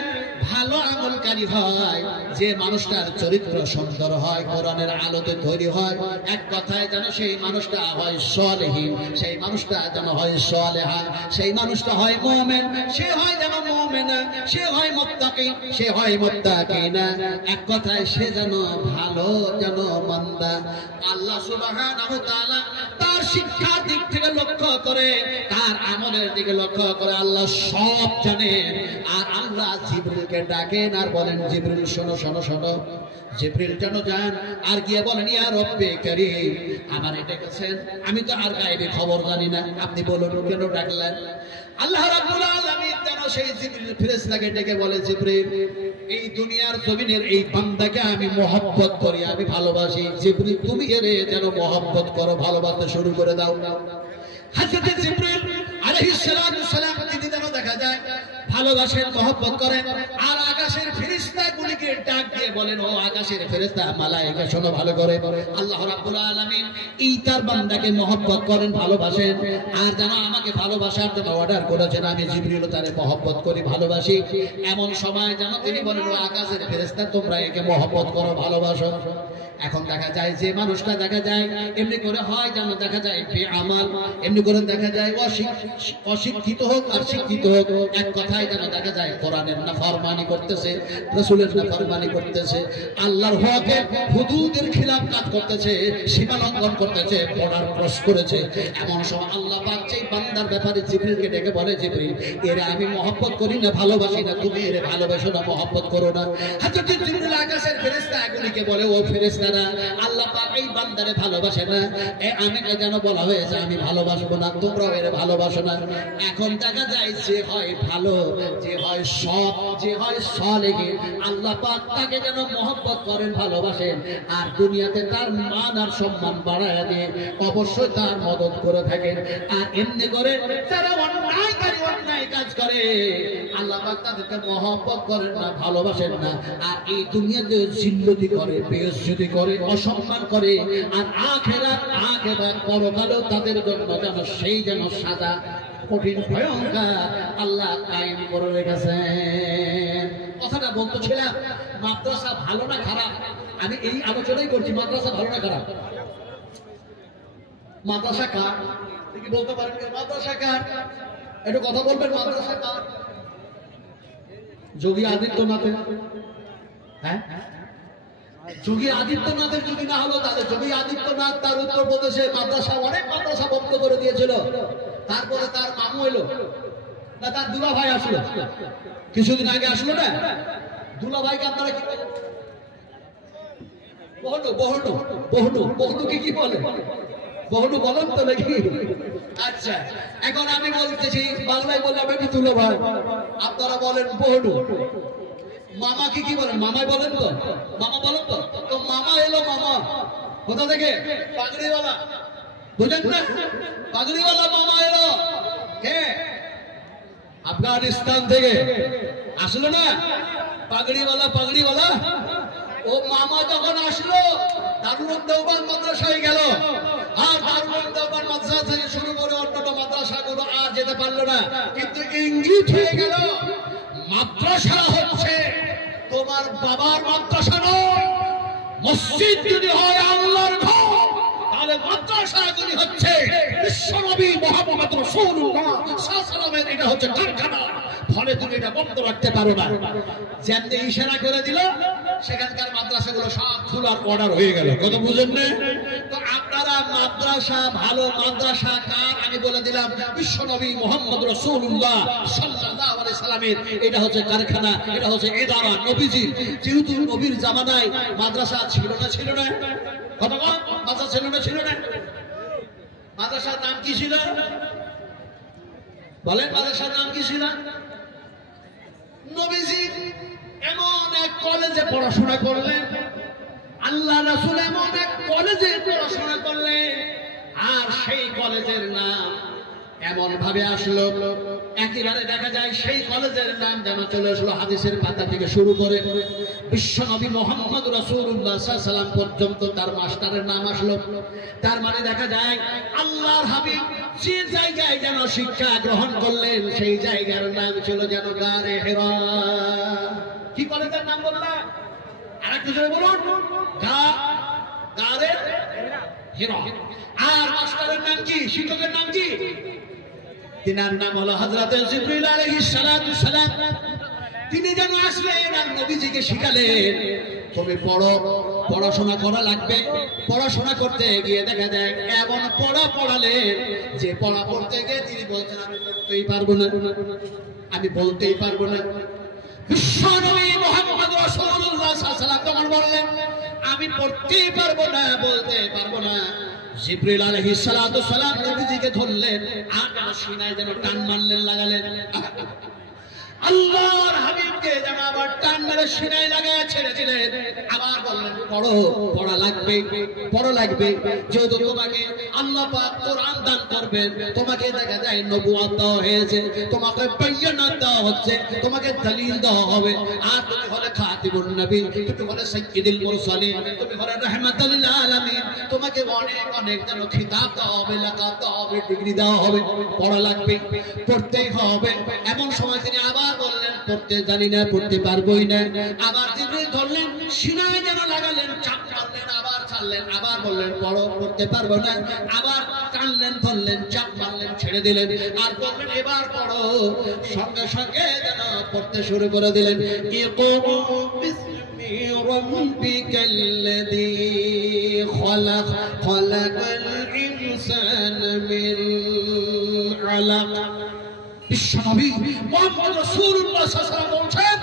ভালো আমলকারী হয়, যে মানুষটার চরিত্র সুন্দর হয়, কোরআনের আলোতে তৈরি হয়, এক কথায় যেন সেই মানুষটা হয় সালেহীন, সেই মানুষটা যেন হয় সালেহা, সেই মানুষটা হয় মুমিন, সে হয় যেন মুমিনা, সে হয় মুত্তাকি, সে হয় মুত্তাকিনা, এক কথায় সে যেন ভালো, যেন বান্দা। আল্লাহ সুবহানাহু ওয়া তাআলা তার শিক্ষার দিক থেকে লক্ষ্য করে, তার আমলের দিকে লক্ষ্য করে আল্লাহ সব জানেন। আর আল্লাহ জিবরিলকে ডাকেন আর বলেন, জিবরিল শোনো শোনো শোনো। জিবরিল যেন যান আর গিয়ে বলেন, ইয়া রব্বে কারীম, আমার এটা গেছেন, আমি তো আর গায়েবের খবর জানি না, আপনি বলুন কেন ডাকলেন? আল্লাহ রাব্বুল আলামিন যেন সেই জিবরিল ফেরেশতাকে ডেকে বলে, জিবরিল, এই দুনিয়ার জমিনের এই বান্দাকে আমি মহব্বত করি, আমি ভালোবাসি। জিবরিল, তুমি এর যেন মহব্বত করো, ভালোবাসতে শুরু করে দাও। হযরত জিবরিল আলাইহিস সালাম তিনি যেন দেখা যায় ভালোবাসেন, মহব্বত করেন। আর আকাশের ফেরেশতাগুলিকে ডাক দিয়ে বলেন, ও আকাশের ফেরেশতা মালায়েকা শোনো ভালো করে, আল্লাহ রাব্বুল আলামিন এই তার বান্দাকে মহব্বত করেন, ভালোবাসেন। আর যেন আমাকে ভালোবাসার জন্য অর্ডার করেছেন, আমি জিবরিল তারে মহব্বত করি, ভালোবাসি। এমন সময় যেন তিনি বলেন, ও আকাশের ফেরেশতা তোমরা একে মহব্বত করো, ভালোবাসো। এখন দেখা যায় যে মানুষটা দেখা যায় এমনি করে হয় যেন দেখা যায় বেআমাল, এমনি করে দেখা যায় অশিক্ষিত হোক আর শিক্ষিত হোক, এক কথায় যেন দেখা যায় কোরআনের নাফরমানি করতেছে, রাসূলের নাফরমানি করতেছে, আল্লাহর হকে হুদুদের খিলাফ কাজ করতেছে, সীমা লঙ্ঘন করতেছে, বর্ডার ক্রস করেছে। এমন সময় আল্লাহ পাক যেই বান্দার ব্যাপারে জিবরিলকে ডেকে বলে, জিবরিল এর আমি মহব্বত করি না, ভালোবাসি না, তুমি এর ভালোবাসো না, মহব্বত করো না। হযরত জিবরিল আকাশের ফেরেশতা এগুলিকে বলে, ও ফেরেশতারা আল্লাহ পাক এই বান্দারে ভালোবাসে না, আমি যেন বলা হয়েছে আমি ভালোবাসবো না, তোমরাও এর ভালোবাসো না। এখন দেখা যায় যে হয় ভালো, যে হয় সৎ, যে হয় সালেহী, আল্লাহ পাক তাকে যেন মহব্বত করেন, ভালোবাসেন। আর দুনিয়াতে তার মান আর সম্মান বাড়ায় দিয়ে অবশ্যই তার মদত করে থাকেন। আর এমনি করে যারা অন্যায়কারী, অন্যায় কাজ করে, আল্লাহ পাক তাদেরকে মহব্বত করেন না, ভালোবাসেন না। আর এই দুনিয়াতে জিল্লতি করে, বেইজ্জতি করে, অসম্মান করে। আর আখিরাত পরকালেও তাদের জন্য যেন সেই যেন সাজা কঠিন ভয়ঙ্কর আল্লাহ কায়েম করে রেখেছেন। কথাটা বলতেছিলাম মাদ্রাসা ভালো না খারাপ, আমি এই আলোচনাই করছি। মাদ্রাসা ভালো না খারাপ? মাদ্রাসা কার কি বলতে পারেন? মাদ্রাসা কার একটু কথা বলবেন। মাদ্রাসা কার? যোগী আদিত্যনাথের। হ্যাঁ, যোগী আদিত্যনাথের যদি না হলো তাহলে যোগী আদিত্যনাথ তার উত্তরপ্রদেশে মাদ্রাসা, অনেক মাদ্রাসা বন্ধ করে দিয়েছিল। তারপরে তার মামু এলো না, তার দুলা ভাই আসলো, কিছুদিন আগে আসলো না। দুলা ভাইকে আপনারা কি বলেন? বহনু। বহনু বহনু বহনুকে কি বলে? বহনু বলেন তো নাকি? আচ্ছা, এখন আমি বলতেছি বাংলায় বললাম আমি দুলা ভাই, আপনারা বলেন বহনু। মামাকে কি বলেন? মামাই বলেন তো? মামা বলেন তো? তো মামা এলো, মামা কোথা থেকে? পাগড়িওয়ালা, বুঝেন না? পাগড়িওয়ালা মামা এলো। কে? আফগানিস্তান থেকে আসলো না পাগড়িওয়ালা। পাগড়িওয়ালা ও মামা যখন আসলো দারুল দেওবন্দ মাদ্রাসায় গেল। আর দারুল দেওবন্দ মাদ্রাসা থেকে শুরু করে অন্যান্য মাদ্রাসাগুলো আর যেতে পারলো না। কিন্তু ইঙ্গিত হয়ে গেল মাদ্রাসা হচ্ছে তোমার বাবার মাদ্রাসা নয়। মসজিদ যদি হয় আল্লাহর ঘর, তাহলে মাদ্রাসা যদি হচ্ছে বিশ্বনবী মুহাম্মদ রাসূলুল্লাহ সাল্লাল্লাহু আলাইহি ওয়াসাল্লামের, এটা হচ্ছে কারখানা। ফলে তুমি এটা বন্ধ রাখতে পারো না। যেমনি ইশারা করে দিল সেখানকার মাদ্রাসাগুলো সব খোলার অর্ডার হয়ে গেল। কত বুঝেন না? তো আপনারা মাদ্রাসা ভালো মাদ্রাসা কার আমি বলে দিলাম, বিশ্বনবী মুহাম্মদ রাসূলুল্লাহ সাল্লাল্লাহু আলাইহি সাল্লামের। এটা হচ্ছে কারখানা, এটা হচ্ছে ইদারা নবীজি। যেহেতু নবীর জামানায় মাদ্রাসা ছিল না, ছিল না? কত মাদ্রাসা ছিল না, ছিল না? মাদ্রাসার নাম কি ছিল বলেন? মাদ্রাসার নাম কি ছিল? নবীজি এমন এক কলেজে পড়াশোনা করলেন, আল্লাহ রাসূল এমন এক কলেজে পড়াশোনা করলেন, আর সেই কলেজের নাম এমন ভাবে আসলো একেবারে দেখা যায় সেই কলেজের নাম যেন চলে আসলো হাদিসের পাতা থেকে শুরু করে বিশ্বনবী মুহাম্মদ রাসূলুল্লাহ সাল্লাল্লাহু আলাইহি ওয়াসাল্লাম পর্যন্ত তার মাস্টারের নাম আসলো। তার মানে দেখা যায় আল্লাহর হাবিব যে জায়গায় যেন শিক্ষা গ্রহণ করলেন সেই জায়গার নাম ছিল যেন গারে হেরা। কি কলেজের নাম বললাম? আরেকটু জোরে বলুন। গারে হেরা। আর মাস্টারের নাম কি? শিক্ষকের নাম কি? তিনার নাম হলো হযরত জিবরিল আলাইহিস সালাতু সালাম। তিনি যেন আসলেন আর নবীজিকে শিখালেন তুমি পড়ো, পড়াশোনা করা লাগবে। পড়াশোনা করতে গিয়ে দেখা যায় এমন পড়া পড়ালেন যে পড়া পড়তে গিয়ে তিনি বলছেন আমি পড়তেই পারবো না, আমি বলতেই পারবো না। বিশ্বনবী মুহাম্মদ রাসূলুল্লাহ সাল্লাল্লাহু আলাইহি ওয়াসাল্লাম তখন বললেন আমি পড়তেই পারবো না, বলতে পারবো না। জিবরিল আলাইহিস সালাতু সালাম নবীজিকে ধরলেন আর সিনায় যেন টান মারলেন, লাগালেন। আল্লাহর হাবিবকে যেন আবার টান মেরে সিনায় লাগায় ছেড়ে দিলেন। আবার বললেন পড়া লাগবে যেহেতু তোমাকে আল্লাহ পাক কোরআন দান করবেন, তোমাকে দেখা যায় নবুয়ত দেওয়া হয়েছে, তোমাকে বায়নাত দেওয়া হচ্ছে, তোমাকে দলিল দেওয়া হবে। আর তুমি হলে খাতিমুন নবী, তুমি হলে সাইয়্যিদুল মুরসালিন, তুমি হলে রাহমাতুল লিল আলামিন, তোমাকে অনেক যেন খিতাব দেওয়া হবে, লাকাব দেওয়া হবে, ডিগ্রি দেওয়া হবে। পড়া লাগবে, পড়তেই হবে। এমন সময় তিনি আবার বললেন পড়তে জানি না, পড়তে পারবোই না। আবার জিবরিল ধরলেন, সিনায় যেন লাগালেন, চাপ মারলেন, আবার ছাড়লেন, আবার বললেন পড়তে পারবো না। আবার টানলেন, ধরলেন, চাপ মারলেন, ছেড়ে দিলেন, আর বললেন এবার পড়ো। সঙ্গে সঙ্গে যেন পড়তে শুরু করে দিলেন। ইকরা বিসমি রাব্বিকাল্লাযী খলাক, খলাকাল ইনসানা মিন আলাক। বিশ্বনবী মুহাম্মদ রাসূলুল্লাহ সাল্লাল্লাহু আলাইহি ওয়াসাল্লাম বলছেন,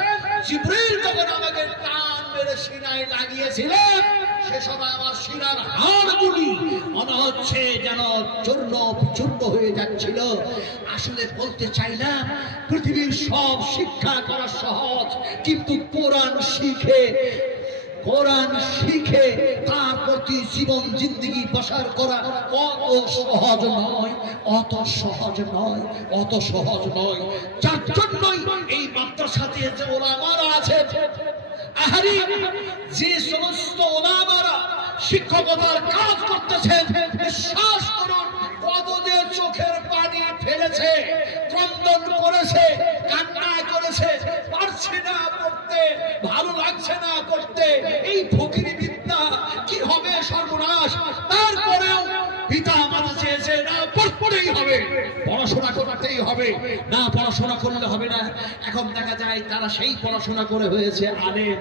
জিবরিল যখন আমাকে টান মেরে সিনায় লাগিয়েছিলেন, সে সময় আমার সিনার হাড়গুলি মনে হচ্ছে যেন চূর্ণ বিচূর্ণ হয়ে যাচ্ছিল। আসলে বলতে চাইলাম পৃথিবীর সব শিক্ষা করা সহজ, কিন্তু কোরআন তার প্রতি জীবন জিন্দেগি বসার করা অত সহজ নয়। যার জন্যই এই মাদ্রাসাতে যে ওলামারা আছেন, যে সমস্ত ওলামারা শিক্ষকতার কাজ করতেছেন, বিশ্বাস করুন কত যে চোখের পানি ফেলেছে, ক্রন্দন করেছে, কান্না করেছে, পারছি না পড়তে, ভালো লাগছে না করতে, এই ফকিরি বিদ্যা কি হবে সর্বনাশ। তারপরেও পিতা মাতা চেয়েছে না পড়তেই হবে, পড়াশোনা করতেই হবে, না পড়াশোনা করলে হবে না। এখন দেখা যায় তারা সেই পড়াশোনা করে হয়েছে আলেম,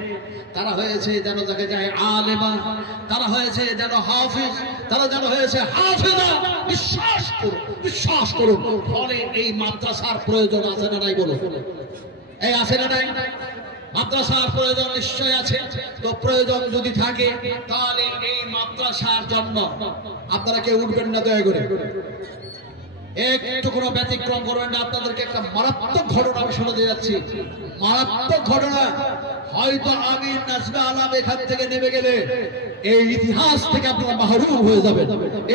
তারা হয়েছে যেন দেখা যায় আলেমা, তারা হয়েছে যেন হাফিজ, তারা যেন হয়েছে হাফিজা। বিশ্বাস করুন ফলে এই মাদ্রাসার প্রয়োজন আছে না নাই বলো? এই আছে না নাই? মাদ্রাসার প্রয়োজন নিশ্চয় আছে। তো প্রয়োজন যদি থাকে তাহলে এই মাদ্রাসার জন্য আপনারা কেউ উঠবেন না, দয়া করে একটু কোনো ব্যতিক্রম করবেন না। আপনাদেরকে একটা মারাত্মক ঘটনা আমি শোনাতে যাচ্ছি, মারাত্মক ঘটনা। হয়তো আমি নাজমে আলাম এখান থেকে নেমে গেলে এই ইতিহাস থেকে আপনারা মাহরুম হয়ে যাবেন,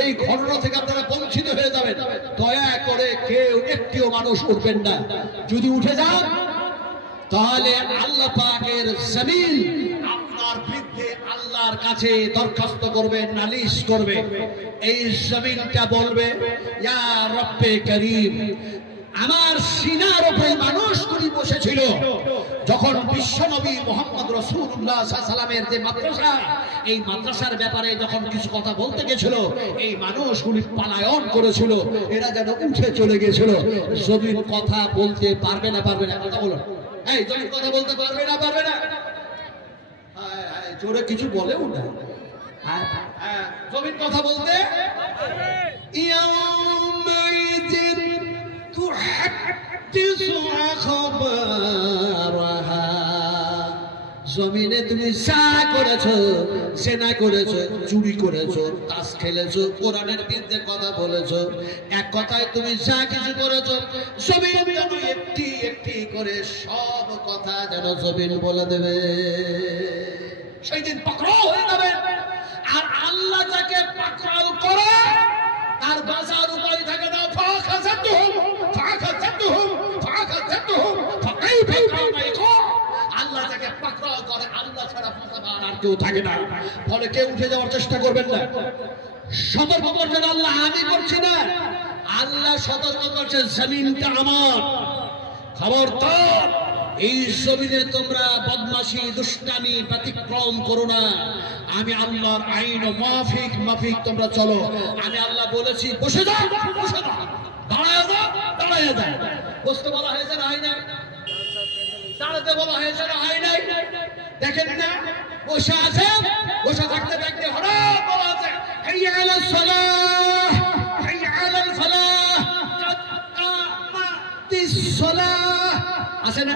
এই ঘটনা থেকে আপনারা বঞ্চিত হয়ে যাবেন। দয়া করে কেউ একটিও মানুষ উঠবেন না। যদি উঠে যান তাহলে আল্লাহ পাকের জমিন আপনার বিরুদ্ধে আল্লাহর কাছে দরখাস্ত করবে, নালিশ করবে। এই জমিনটা বলবে, ইয়া রব্বে করিম, আমার সিনার উপরে মানুষগুলি বসেছিল যখন বিশ্বনবী মুহাম্মদ রাসূলুল্লাহ সাল্লাল্লাহু আলাইহি ওয়াসাল্লামের যে মাদ্রাসা, এই মাদ্রাসার ব্যাপারে যখন কিছু কথা বলতে গেছিল, এই মানুষগুলি পলায়ন করেছিল, এরা যেন উঠে চলে গিয়েছিল। জমিন কথা বলতে পারবে না কথা বলো। এই জমিন কথা বলতে পারবে না জোরে কিছু বলেও না। জমিন কথা বলতে জমিনে তুমি যা করেছো, জেনা করেছো, চুরি করেছো, তাস খেলেছো, কোরআনের বিরুদ্ধে কথা বলেছো, এক কথায় তুমি যা কিছু করেছো, জমিন যেন একটি একটি করে সব কথা যেন জমিন বলে দেবে। সেই দিন পাকড়াও হয়ে যাবে। আর আল্লাহ যাকে পাকড়াও করে তার বাঁচার উপায় থাকে না। আল্লাহ যাকে পাকড়াও করে, আল্লাহ ছাড়া বাঁচাবার আর কেউ থাকে না। ফলে কেউ উঠে যাওয়ার চেষ্টা করবেন না। সতর্ক করছেন আল্লাহ, আমি করছি না, আল্লাহ সতর্ক করছেন জমিনটা আমার। খবরদার এই জমিনে তোমরা বদমাশি, দুষ্টামি ব্যতিক্রম করো না। আমি আল্লাহর আইন ও মাফিক তোমরা চলো। আমি আল্লাহ বলেছি বসে যাও, দাঁড়ায় যাও। বসতে বলা হয়েছে না, হয় না? দাঁড়াতে বলা হয়েছে না, হয় নাই? দেখেন না বসে আছে, বসে থাকতে থাকতে হঠাৎ বলা আছে হাইয়া আলাস সালাহ, হাইয়া আলাল ফালাহ, কাদ কামাতিস সালাহ। আছে না?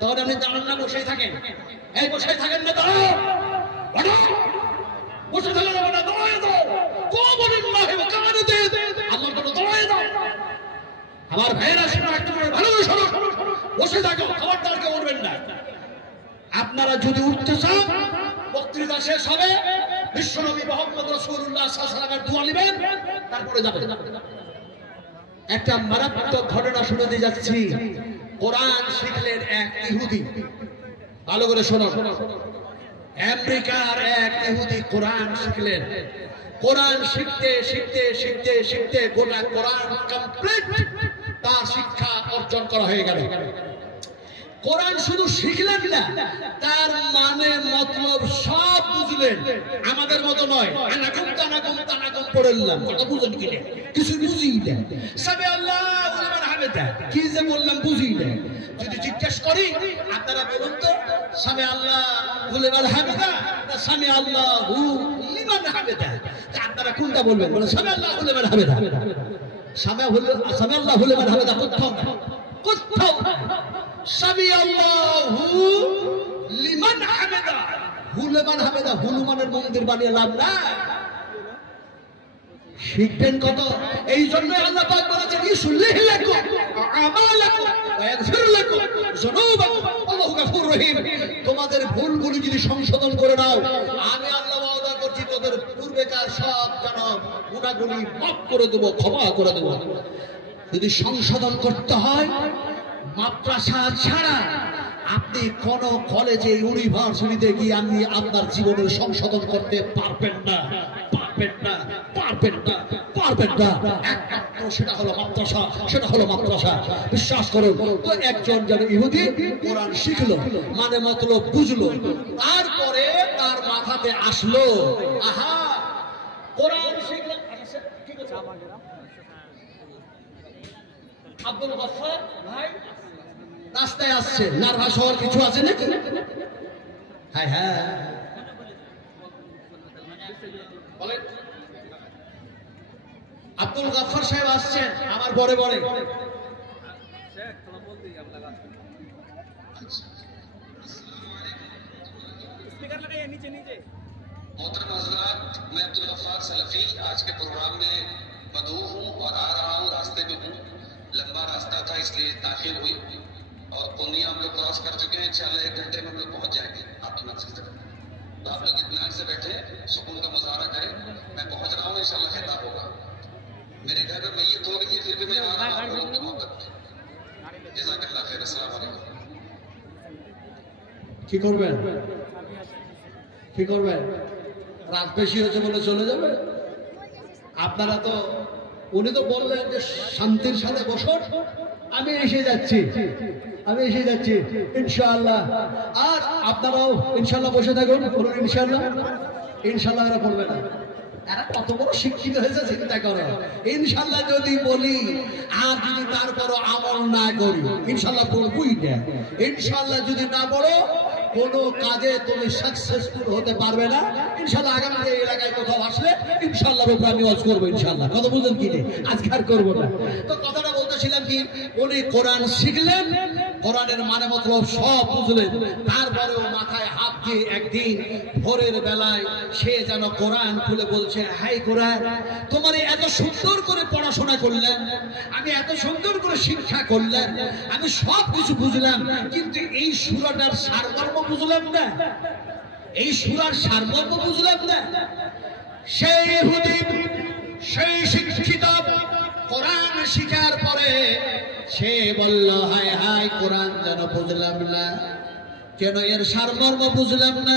তখন আপনি দাঁড়ান না, বসেই থাকেন। এই বসে থাকেন না, দাঁড়াও, বসে থাকেন না, দাঁড়ায় দাও। কোবলিল্লাহি ওয়া কানাতে, আল্লাহর জন্য দাঁড়ায় দাও। আমার ভাইয়েরা শোনো, একটু ভালো করে শোনো। বসে থাকো, খবরদার কেউ উঠবেন না। আপনারা যদি উঠতে চান বক্তৃতা শেষ হবে, বিশ্বনবী মুহাম্মদ রাসূলুল্লাহ সাল্লাল্লাহু আলাইহি ওয়াসাল্লামের দোয়া নেবেন, তারপরে যাবেন। একটা মারাত্মক ঘটনা শুনতে যাচ্ছি। কোরআন শিখলেন এক ইহুদি, ভালো করে শোনো। আমেরিকার এক ইহুদি কোরআন শিখলেন। কোরআন শিখতে শিখতে শিখতে শিখতে গোটা কোরআন কমপ্লিট তার শিক্ষা অর্জন করা হয়ে গেল। কোরআন শুধু শিখলেন না, তার মানে মতলব সব বুঝলেন। আমাদের মতো নয়, আনাকুম তানাকুম তানাকুম পড়লাম, কথা বুঝেন কিনা? কিছু বুঝি না। সামি আল্লাহু লিমান হামিদা কি যে বললাম বুঝি না। যদি জিজ্ঞেস করি আপনারা বলুন তো, সামি আল্লাহু লিমান হামিদা না সামি আল্লাহু লিমান হামিদা? আপনারা কোনটা বলবেন? বলেন সামি আল্লাহু লিমান হামিদা। সামি আল্লাহু লিমান হামিদা কোথাও না, কোথাও না। সামি আল্লাহু লিমান হামিদা, হুলমান হামিদা, হনুমানের মন্দির বানিয়ে লাভ না। শিখবেন কত? এই জন্য আল্লাহ পাক বলেছেন ইসলিহ লাকুম আমালাকুম ওয়া ইয়াগফির লাকুম যুনুবাকুম আল্লাহু গফুরুর রহিম। তোমাদের ভুলগুলো যদি সংশোধন করে নাও, আমি আল্লাহ ওয়াদা করছি তোদের পূর্বেকার সব গুনাহগুলি মাফ করে দেব, ক্ষমা করে দেব। যদি সংশোধন করতে হয়, মাদ্রাসা ছাড়া আপনি কোন কলেজে ইউনিভার্সিটিতে গিয়ে আপনি আপনার জীবনের সংশোধন করতে পারবেন না, পারবেন না, পারবেন না, পারবেন না। একমাত্র সেটা হলো মাদ্রাসা, সেটা হলো মাদ্রাসা। বিশ্বাস করুন। তো একজন যেন ইহুদি কোরআন শিখলো, মানে মতলব বুঝলো, তারপরে তার মাথাতে আসলো, আহা কোরআন শিখলেন। আব্দুল গফফার ভাই রাস্তায় আসছে, নার্ভাস হওয়ার কিছু আছে নাকি? হ্যাঁ হ্যাঁ বলেন। আব্দুল গফফার সাহেব আসছেন আমার বড়ে বড়ে। मोहतरम हज़रात, मैं अब्दुल गफ्फार सलफी आज के प्रोग्राम में मदऊं हूँ और आ रहा हूँ, रास्ते में हूँ। लंबा रास्ता था इसलिए ताखिर हुई और पूर्णिया हम लोग क्रॉस कर चुके हैं। इंशाल्लाह 1 घंटे में हम लोग पहुँच जाएंगे आपकी मंजिल तक। तो आप लोग इत्मीनान से बैठे, सुकून का मुजाहरा करें। मैं पहुँच रहा हूँ, इंशाल्लाह खिताब होगा। मेरे घर में मैयत हो गई है, फिर भी मैं आ रहा हूँ आप लोगों की मोहब्बत में। जज़ाकल्लाह खैर। अस्सलाम वालेकुम। কি করবেন? কি করবেন? রাত বেশি হয়েছে বলে চলে যাবে? আপনারা তো, উনি তো বললেন যে শান্তির সাথে বসুন, আমি এসে যাচ্ছি, আমি এসে যাচ্ছি ইনশাআল্লাহ। আর আপনারাও ইনশাআল্লাহ বসে থাকুন, বলুন ইনশাআল্লাহ। ইনশাআল্লাহ এরা বলবে না, এরা কত বড় শিক্ষিত হয়েছে চিন্তা করো। ইনশাআল্লাহ যদি বলি আর যদি তারপরও আমল না করি, ইনশাআল্লাহ বলবই না। ইনশাআল্লাহ যদি না বলো, কোনো কাজে তুমি সাকসেসফুল হতে পারবে না। ইনশাআল্লাহ আগামী এলাকায় কোথাও আসলে ইনশাআল্লাহ রূপে আমি ওয়াজ করবো ইনশাআল্লাহ। কথা বুঝলেন কি? আজকে আর করবো না। তো কথাটা বলতেছিলাম কি, উনি কোরআন শিখলেন, কোরআনের মানে মতলব সব বুঝলেন, তারপরেও মাথায় হাত দিয়ে একদিন ভোরের বেলায় সে যেন কোরআন খুলে বলছে, হাই কোরআন, তোমার এত সুন্দর করে পড়াশোনা করলেন, আমি এত সুন্দর করে শিক্ষা করলেন, আমি সব কিছু বুঝলাম, কিন্তু এই সূরাটার সারমর্ম বুঝলাম না, এই সূরার সারমর্ম বুঝলাম না। সেই ইহুদি, সেই শিক্ষিত কোরআন শিখার পরে সে বলল, হাই হাই কোরআন যেন বুঝলাম না, কেন এর সারমর্ম বুঝলাম না।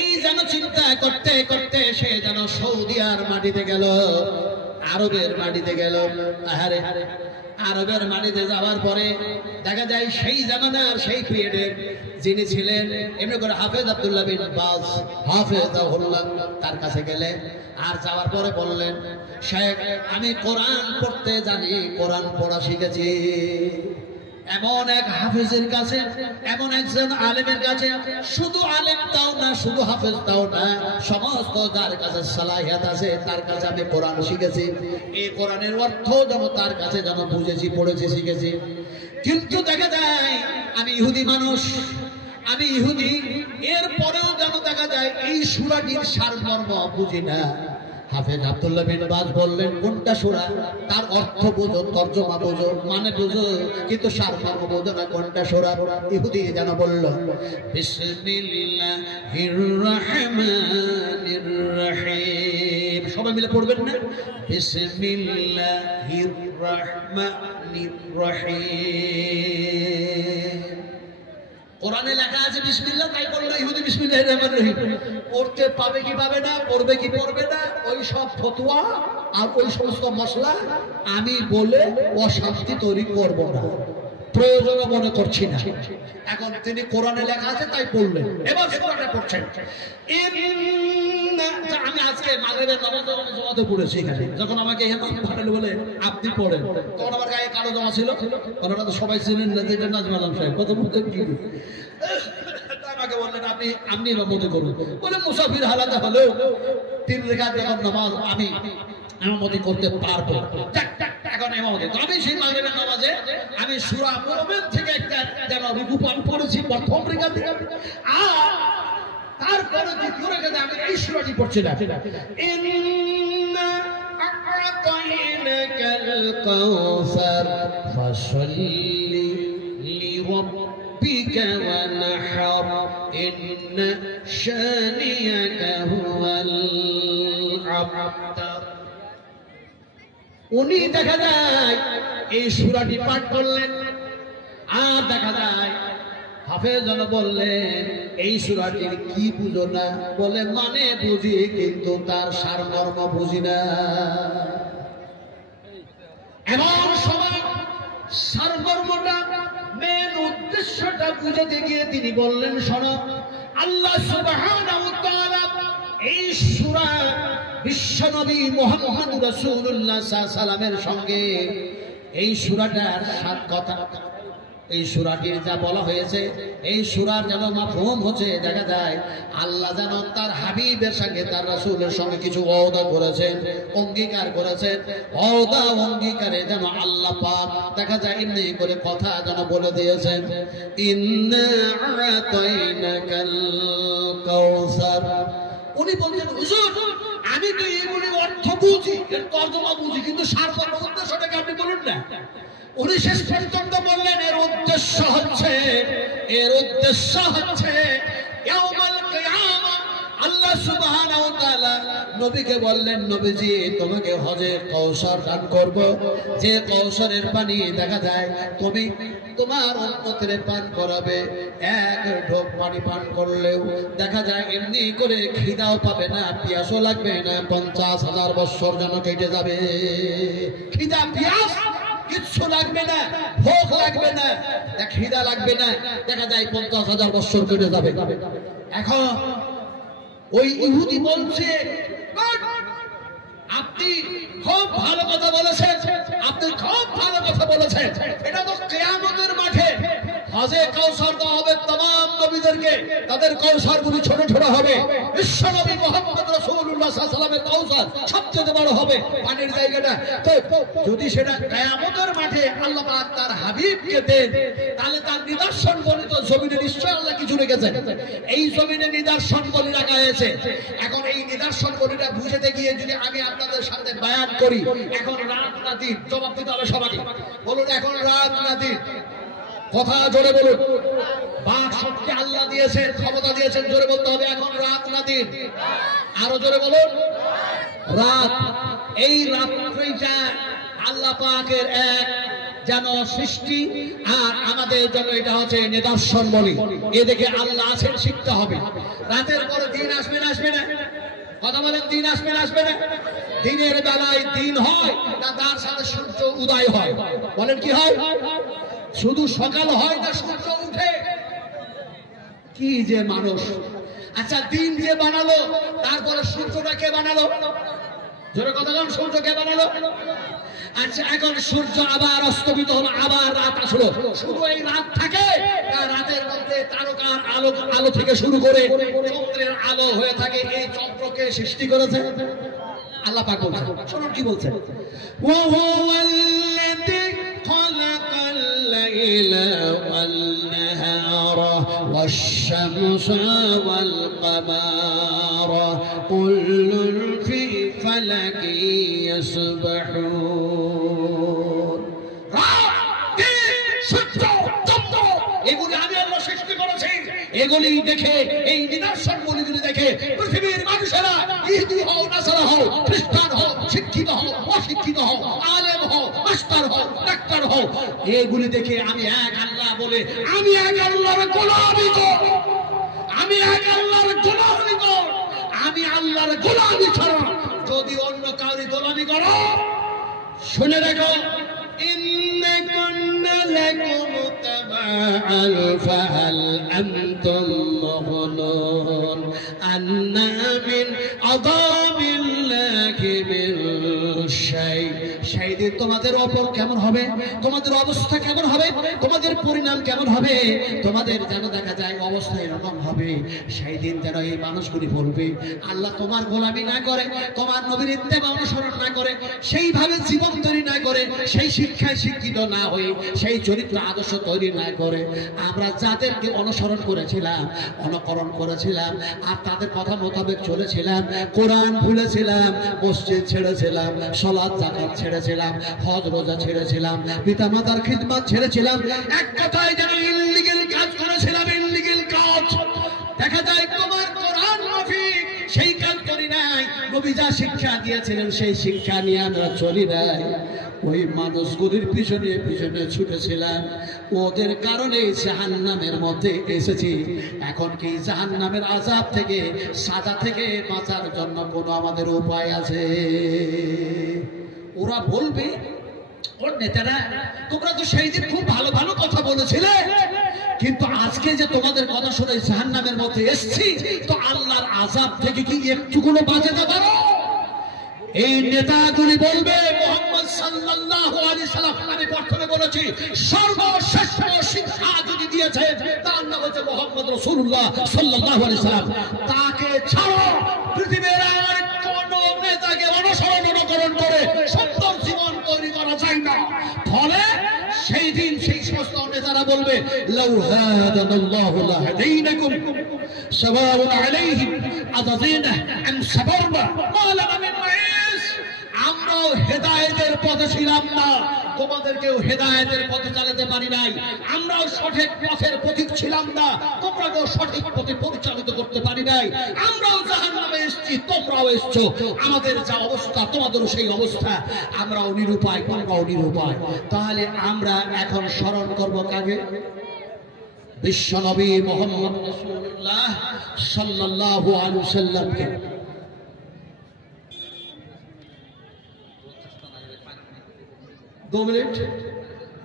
এই যেন চিন্তা করতে করতে সে যেন সৌদি আর মাটিতে গেল, আরবের মাটিতে গেল। আহারে, আরবের মাটিতে যাওয়ার পরে দেখা যায় সেই জামানার সেই পিরিয়ডের যিনি ছিলেন এমনি করে হাফেজ আব্দুল্লাহ বিন বাজ হাফেজাহুল্লাহ, তার কাছে গেলে আর যাওয়ার পরে বললেন, শেখ আমি কোরআন পড়তে জানি, কোরআন পড়া শিখেছি। এমন এক হাফেজের কাছে, এমন একজন আলেমের কাছে, শুধু আলেম তাও না, শুধু হাফেজ তাও না, সমস্ত যার কাছে সালাহিয়াত আছে তার কাছে আমি কোরআন শিখেছি। এই কোরআনের অর্থ যেন তার কাছে যেন বুঝেছি, পড়েছি, শিখেছি। কিন্তু দেখা যায় আমি ইহুদি মানুষ, আমি ইহুদি, এরপরেও যেন দেখা যায় এই সূরাটির সারমর্ম বুঝি না। হাফেজ আব্দুল্লাহ বিন বাজ বললেন কোনটা সূরা, তার অর্থ বোঝো, তর্জমা বোঝো, মানে বোঝো, কিন্তু সারমর্ম বোঝো না কোনটা সূরা। ইহুদি যেন বলল বিসমিল্লাহির রহমানির রহিম, সবাই মিলে পড়বেন না? বিসমিল্লাহির রহমানির রহিম। কোরআনে লেখা আছে বিসমিল্লাহ, তাই বললো ইহুদি বিসমিল্লাহির রহমানির রহিম। পড়তে পাবে কি পাবে না, পড়বে কি পড়বে না, ওই সব ফতোয়া আর ওই সমস্ত মশলা আমি বলে অশান্তি তৈরি করব না, প্রয়োজন মনে করছি না। এখন তিনি কোরআনে লেখা আছে তাই পড়লেন। এবার সূরাটা পড়ছেন। আমি আজকে মাগরিবের নামাজে পড়েছি এখানে, যখন আমাকে ইমাম বানালে বলে আপনি পড়েন, তখন আমার গায়ে কালো জামা ছিল, ওনারা তো সবাই ছিলেন না, যেটা নাজম আলম সাহেব কত মুখে কি আমাকে বললেন আপনি ইমামতি করুন। বলে মুসাফির হালাতে হলেও 3 রাকাত যখন নামাজ আমি ইমামতি করতে পারবো। এখন ইমামতি তো আমি সেই মাগরিবের নামাজে আমি সূরা মুমিন থেকে একটা যেন রুকু পান পড়েছি প্রথম রাকাতে, আর তারপরে দ্বিতীয় রাকাতে আমি এই সূরাটি পড়ছিলাম। ইন্না আ'তাইনাকাল কাউসার ফাসাল্লি লিরাব্বিকা ওয়ানহার ইন্না শানিয়াকা হুয়াল আবতার। উনি দেখা যায় এই সূরাটি পাঠ করলেন, আর দেখা যায় হাফেজ বললেন এই সূরাটির কি বুঝো না, বলে মানে বুঝি কিন্তু তার সারমর্ম বুঝি না। এমন সময় সারমর্মটা মেন উদ্দেশ্যটা বুঝাতে গিয়ে তিনি বললেন শোনো, আল্লাহ সুবহানাহু ওয়া তাআলা এই সূরা বিশ্বনবী মুহাম্মদ রাসূলুল্লাহ সাল্লাল্লাহু আলাইহি সাল্লামের সঙ্গে এই সূরাটার 7 কথা, এই সূরাটির যা বলা হয়েছে, এই সূরার যেন মাফহুম হচ্ছে, দেখা যায় আল্লাহ যেন তার হাবিবের সঙ্গে তার রাসূলের সঙ্গে কিছু ওয়াদা করেছেন, অঙ্গীকার করেছেন। ওয়াদা অঙ্গীকারে যেন আল্লাহ পাক দেখা যায় এমনি করে কথা যেন বলে দিয়েছেন, ইন্না আ'তাইনাকাল কাউসার। উনি বলছেন হুজুর আমি তো এগুলি অর্থ বুঝি, এর তর্জমা বুঝি, কিন্তু সারমর্ম উদ্দেশ্যটাকে আপনি বলুন না। উনি শেষ পর্যন্ত বললেন এর উদ্দেশ্য হচ্ছে ইয়াউমুল কিয়ামah আল্লাহ সুবহানাহু ওয়া তাআলা নবীকে বললেন, নবীজি তোমাকে হজে কাউসার দান করব, যে কাউসারের পানি দেখা যায় তুমি তোমার উম্মতের পান করাবে। এক ঢোক পানি পান করলেও দেখা যায় এমনি করে খিদাও পাবে না, পিয়াসও লাগবে না, 50,000 বছর যেন কেটে যাবে। খিদা পিয়াস কিচ্ছু লাগবে না, ভোগ লাগবে না, খিদা লাগবে না, দেখা যায় 50,000 বছর কেটে যাবে। এখন ওই ইহুদি বলছে আপনি খুব ভালো কথা বলেছেন, আপনি খুব ভালো কথা বলেছেন, এটা তো কিয়ামতের মাঠে হজে কাউসার দেওয়া হবে तमाम নবীদেরকে, তাদের কাউসার গুলি ছোট ছোট হবে। বিশ্বনবী মুহাম্মদ রাসূলুল্লাহ সাল্লাল্লাহু আলাইহি ওয়াসাল্লামের কাউসার সবচেয়ে বড় হবে পানির জায়গাটা। তো যদি সেটা কিয়ামতের মাঠে আল্লাহ পাক তার হাবিবকে দেন, তাহলে তার নিদর্শন বলিত জমিনে নিশ্চয় আল্লাহ কিছু রেখেছেন। এই জমিনে নিদর্শন বলি রাখা হয়েছে। এখন এই নিদর্শন বলিটা বুঝতে গিয়ে যদি আমি আপনাদের সাথে বায়ান করি, এখন রাত না দিন, জবাব দিতে হবে সবাইকে। বলুন এখন রাত না দিন, কথা জোরে বলুন। বাক শক্তি আল্লাহ দিয়েছেন, ক্ষমতা দিয়েছেন, জোরে বলতে হবে এখন রাত না দিন। আরো জোরে বলুন রাত। এই রাত্রিটা আল্লাহ পাকের এক যেন সৃষ্টি, আর আমাদের জন্য এটা হচ্ছে নিদর্শন বলি। এ দেখে আল্লাহ আছেন শিখতে হবে। রাতের পরে দিন আসবে না, আসবে না? কথা বলেন দিন আসবে না, আসবে না? দিনের বেলায় দিন হয় না তার সাথে সূর্য উদয় হয়? বলেন কি হয়? শুধু সকাল হয় না সূর্য উঠে? কি যে মানুষ! আচ্ছা দিন যে বানালো, তারপরে সূর্যটা কে বানালো? জোরে কথা বলেন, সূর্য কে বানালো? আচ্ছা এখন সূর্য আবার অস্তমিত হলো, আবার রাত আসলো, শুধু এই রাত থাকে? রাতের মধ্যে তারকার আলো, আলো থেকে শুরু করে চন্দ্রের আলো হয়ে থাকে। এই চন্দ্রকে সৃষ্টি করেছে আল্লাহ পাক। বলছেন শুনুন কি বলছেন, ওয়া হুয়াল্লাযী খালাকাল লাইলা ওয়াল নাহারা ওয়াশ-শামসা ওয়াল কামারা কুল্লুন ফি ফালাকিন সূর্য, চন্দ্র, এগুলি আমি আল্লাহ সৃষ্টি করেছি। এগুলি দেখে, এই নিদর্শনগুলি দেখে পৃথিবীর মানুষেরা, ইহুদি হও, নাসারা হও, খ্রিস্টান হও, শিক্ষিত হও, অশিক্ষিত হও, আলেম হও, মাস্টার হও, ডাক্তার হও, এগুলি দেখে আমি এক আল্লাহ বলে, আমি এক আল্লাহর গোলামি কর, আমি এক আল্লাহর গোলামি কর, আমি আল্লাহর গোলামি ছাড়া যদি অন্য কাউরি গোলামি করো, শুনে রাখো, ইন্নাকুন্না লাকুম তাবাআন ফাহাল আনতুম মুগনুন আন্না মিন আযাবিল্লাহি মিন শাই। সেই দিন তোমাদের ওপর কেমন হবে, তোমাদের অবস্থা কেমন হবে, তোমাদের পরিণাম কেমন হবে, তোমাদের যেন দেখা যায় অবস্থা এরকম হবে। সেই দিন যেন এই মানুষগুলি বলবে, আল্লাহ তোমার গোলামি না করে, তোমার নবীর ইত্তেবা অনুসরণ না করে, সেইভাবে জীবন তৈরি না করে, সেই শিক্ষায় শিক্ষিত না হয়ে, সেই চরিত্র আদর্শ তৈরি না করে, আমরা যাদেরকে অনুসরণ করেছিলাম, অনুকরণ করেছিলাম, আর তাদের কথা মোতাবেক চলেছিলাম, কোরআন ভুলেছিলাম, মসজিদ ছেড়েছিলাম, সালাত যাকাত ছেড়েছিলাম, হজ রোজা ছেড়েছিলাম, পিতামাতার খিদমত ছেড়েছিলাম, এক কথায় যেন ইল্লিগেল কাজ করেছিলাম, ইল্লিগেল কাজ। দেখা যায় তোমার কোরআন মাফিক সেই কাজ করি নাই, নবী যা শিক্ষা দিয়েছিলেন সেই শিক্ষা নিয়ে আমরা চলি নাই, ওই মানুষগুলির পিছনে পিছনে ছুটেছিলাম, ওদের কারণে জাহান্নামের মধ্যে এসেছি। এখন কি জাহান্নামের আযাব থেকে, সাজা থেকে বাঁচার জন্য কোনো আমাদের উপায় আছে? ওরা বলবে, ওর নেতারা, তোমরা তো সেই দিন খুব ভালো ভালো কথা বলেছিলে, কিন্তু আজকে যে তোমাদের কথা শুনে জাহান্নামের মধ্যে এসেছি, তো আল্লাহর আযাব থেকে কি একটু কোনো বাঁচাতে পারো? এই নেতাগুলি বলবে, মুহাম্মদ সাল্লাল্লাহু আলাইহি সাল্লাম, আমি প্রথমে বলেছি, সর্বশ্রেষ্ঠ শিক্ষা যদি দিয়েছে তার নাম হচ্ছে মুহাম্মদ রাসূলুল্লাহ সাল্লাল্লাহু আলাইহি সাল্লাম। তাকে ছাড়া পৃথিবীর আর কোন নেতাকে অনুকরণ করে সুন্দর জীবন তৈরি করা যায় না। ফলে সেই দিন সেই সমস্ত নেতারা বলবে, লাউ হাদানাল্লাহু লাহাদাইনাকুম সাওয়াউন আলাইহিম আযাযিনা আম সাবারনা মা লানা মিন মাইস। আমরাও হেদায়েতের পথে ছিলাম না, তোমাদেরকেও হেদায়েতের পথে চালাতে পারি নাই, আমরাও সঠিক পথের পথিক ছিলাম না, তোমরাকেও সঠিক পথে পরিচালিত করতে পারি নাই, আমরাও জাহান্নামে এসেছি, তোমরাও এসছো, আমাদের যা অবস্থা তোমাদেরও সেই অবস্থা, আমরাও নিরুপায়, তোমরাও নিরুপায়। তাহলে আমরা এখন স্মরণ করব কাকে? বিশ্বনবী মুহাম্মদ রাসূলুল্লাহ সাল্লাল্লাহু আলাইহি ওয়াসাল্লামকে।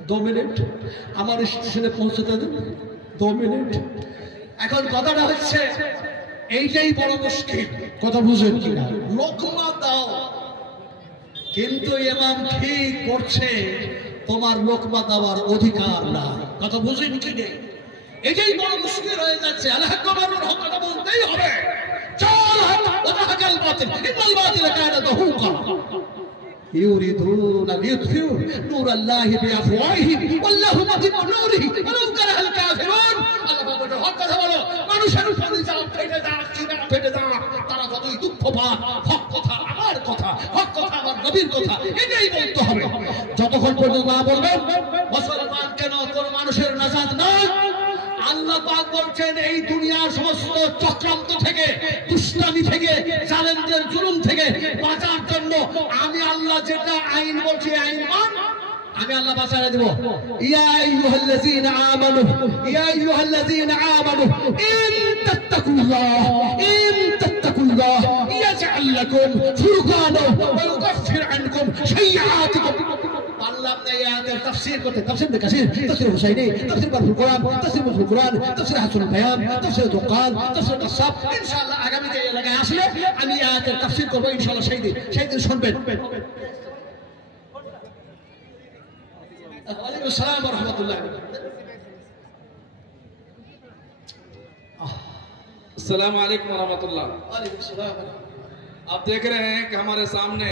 দু মিনিট আমার স্টেশনে পৌঁছতে দেন, 2 মিনিট। এখন কথাটা হচ্ছে, এইটাই বড় মুশকিল, কথা বুঝেন কিনা? লোকমা দাও, কিন্তু ইমাম ঠিক করছে, তোমার লোকমা দেওয়ার অধিকার নাই, কথা বুঝেন কি নেই? এটাই বড় মুশকিল হয়ে যাচ্ছে। আল্লাহ কবরের হক কথা বলতেই হবে। চল হক ওয়া হাকাল বাতিল, ইন্নাল বাতিল কানা যাহুকা। يريدون ليطفئوا نور الله بأفواههم والله متم نوره ولو كره الكافرون। আল্লাহ বলে, হক কথা বলো, মানুষের উপরে যা ফেটে যাক, চিনা ফেটে যাক, তারা যতই দুঃখ পাক, হক কথা আমার কথা, হক কথা আমার নবীর কথা, এটাই বলতে হবে। যতক্ষণ পর্যন্ত না বলবেন মুসলমান কেন কোন মানুষের নাজাত নাই। আল্লাহ পাক বলছেন, এই দুনিয়ার সমস্ত চক্রান্ত থেকে, দুষ্টামি থেকে, জালেমদের জুলুম থেকে বাঁচার জন্য আমি আল্লাহ যেটা আইন বলছি, আইন মান, আমি আল্লাহ বাঁচায় দেব। ইয়া আইয়ুহাল্লাযীনা আমানু, ইয়া আইয়ুহাল্লাযীনা আমানু ইন তাত্তাকুল্লাহ ইয়াজআল লাকুম ফুরকানা ওয়া ইউকাফির আনকুম শাইয়াতিকুম। আল্লাহ এই আয়াতের তাফসীর করতে, তাফসীর কাসীর, তাফসীর হুসাইনি, তাফসীর বারফুল কোরআন, তাফসীর মুফসিল কোরআন, তাফসীর হাসানুল বায়ান, তাফসীর দুকান, তাফসীর কাসাব, ইনশাআল্লাহ আগামীতে এই এলাকায় আসলে আমি এই আয়াতের তাফসীর করব ইনশাআল্লাহ। সেই দিন শুনবেন। ওয়ালাইকুম আসসালাম ওয়া রাহমাতুল্লাহ। अस्सलाम वालेकुम रहमतुल्लाह। वालेकुम अस्सलाम। आप देख रहे हैं कि हमारे सामने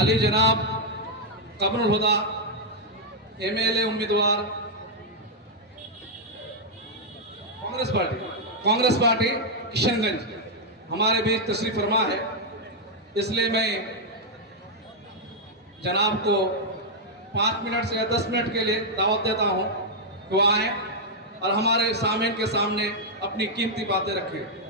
अली जनाब कमरुल हुदा MLA उम्मीदवार कांग्रेस पार्टी किशनगंज हमारे बीच तशरीफ फरमा है, इसलिए मैं जनाब को 5 मिनट से या 10 मिनट के लिए दावत देता हूँ कि वो आए और हमारे सामीन के सामने अपनी कीमती बातें रखें।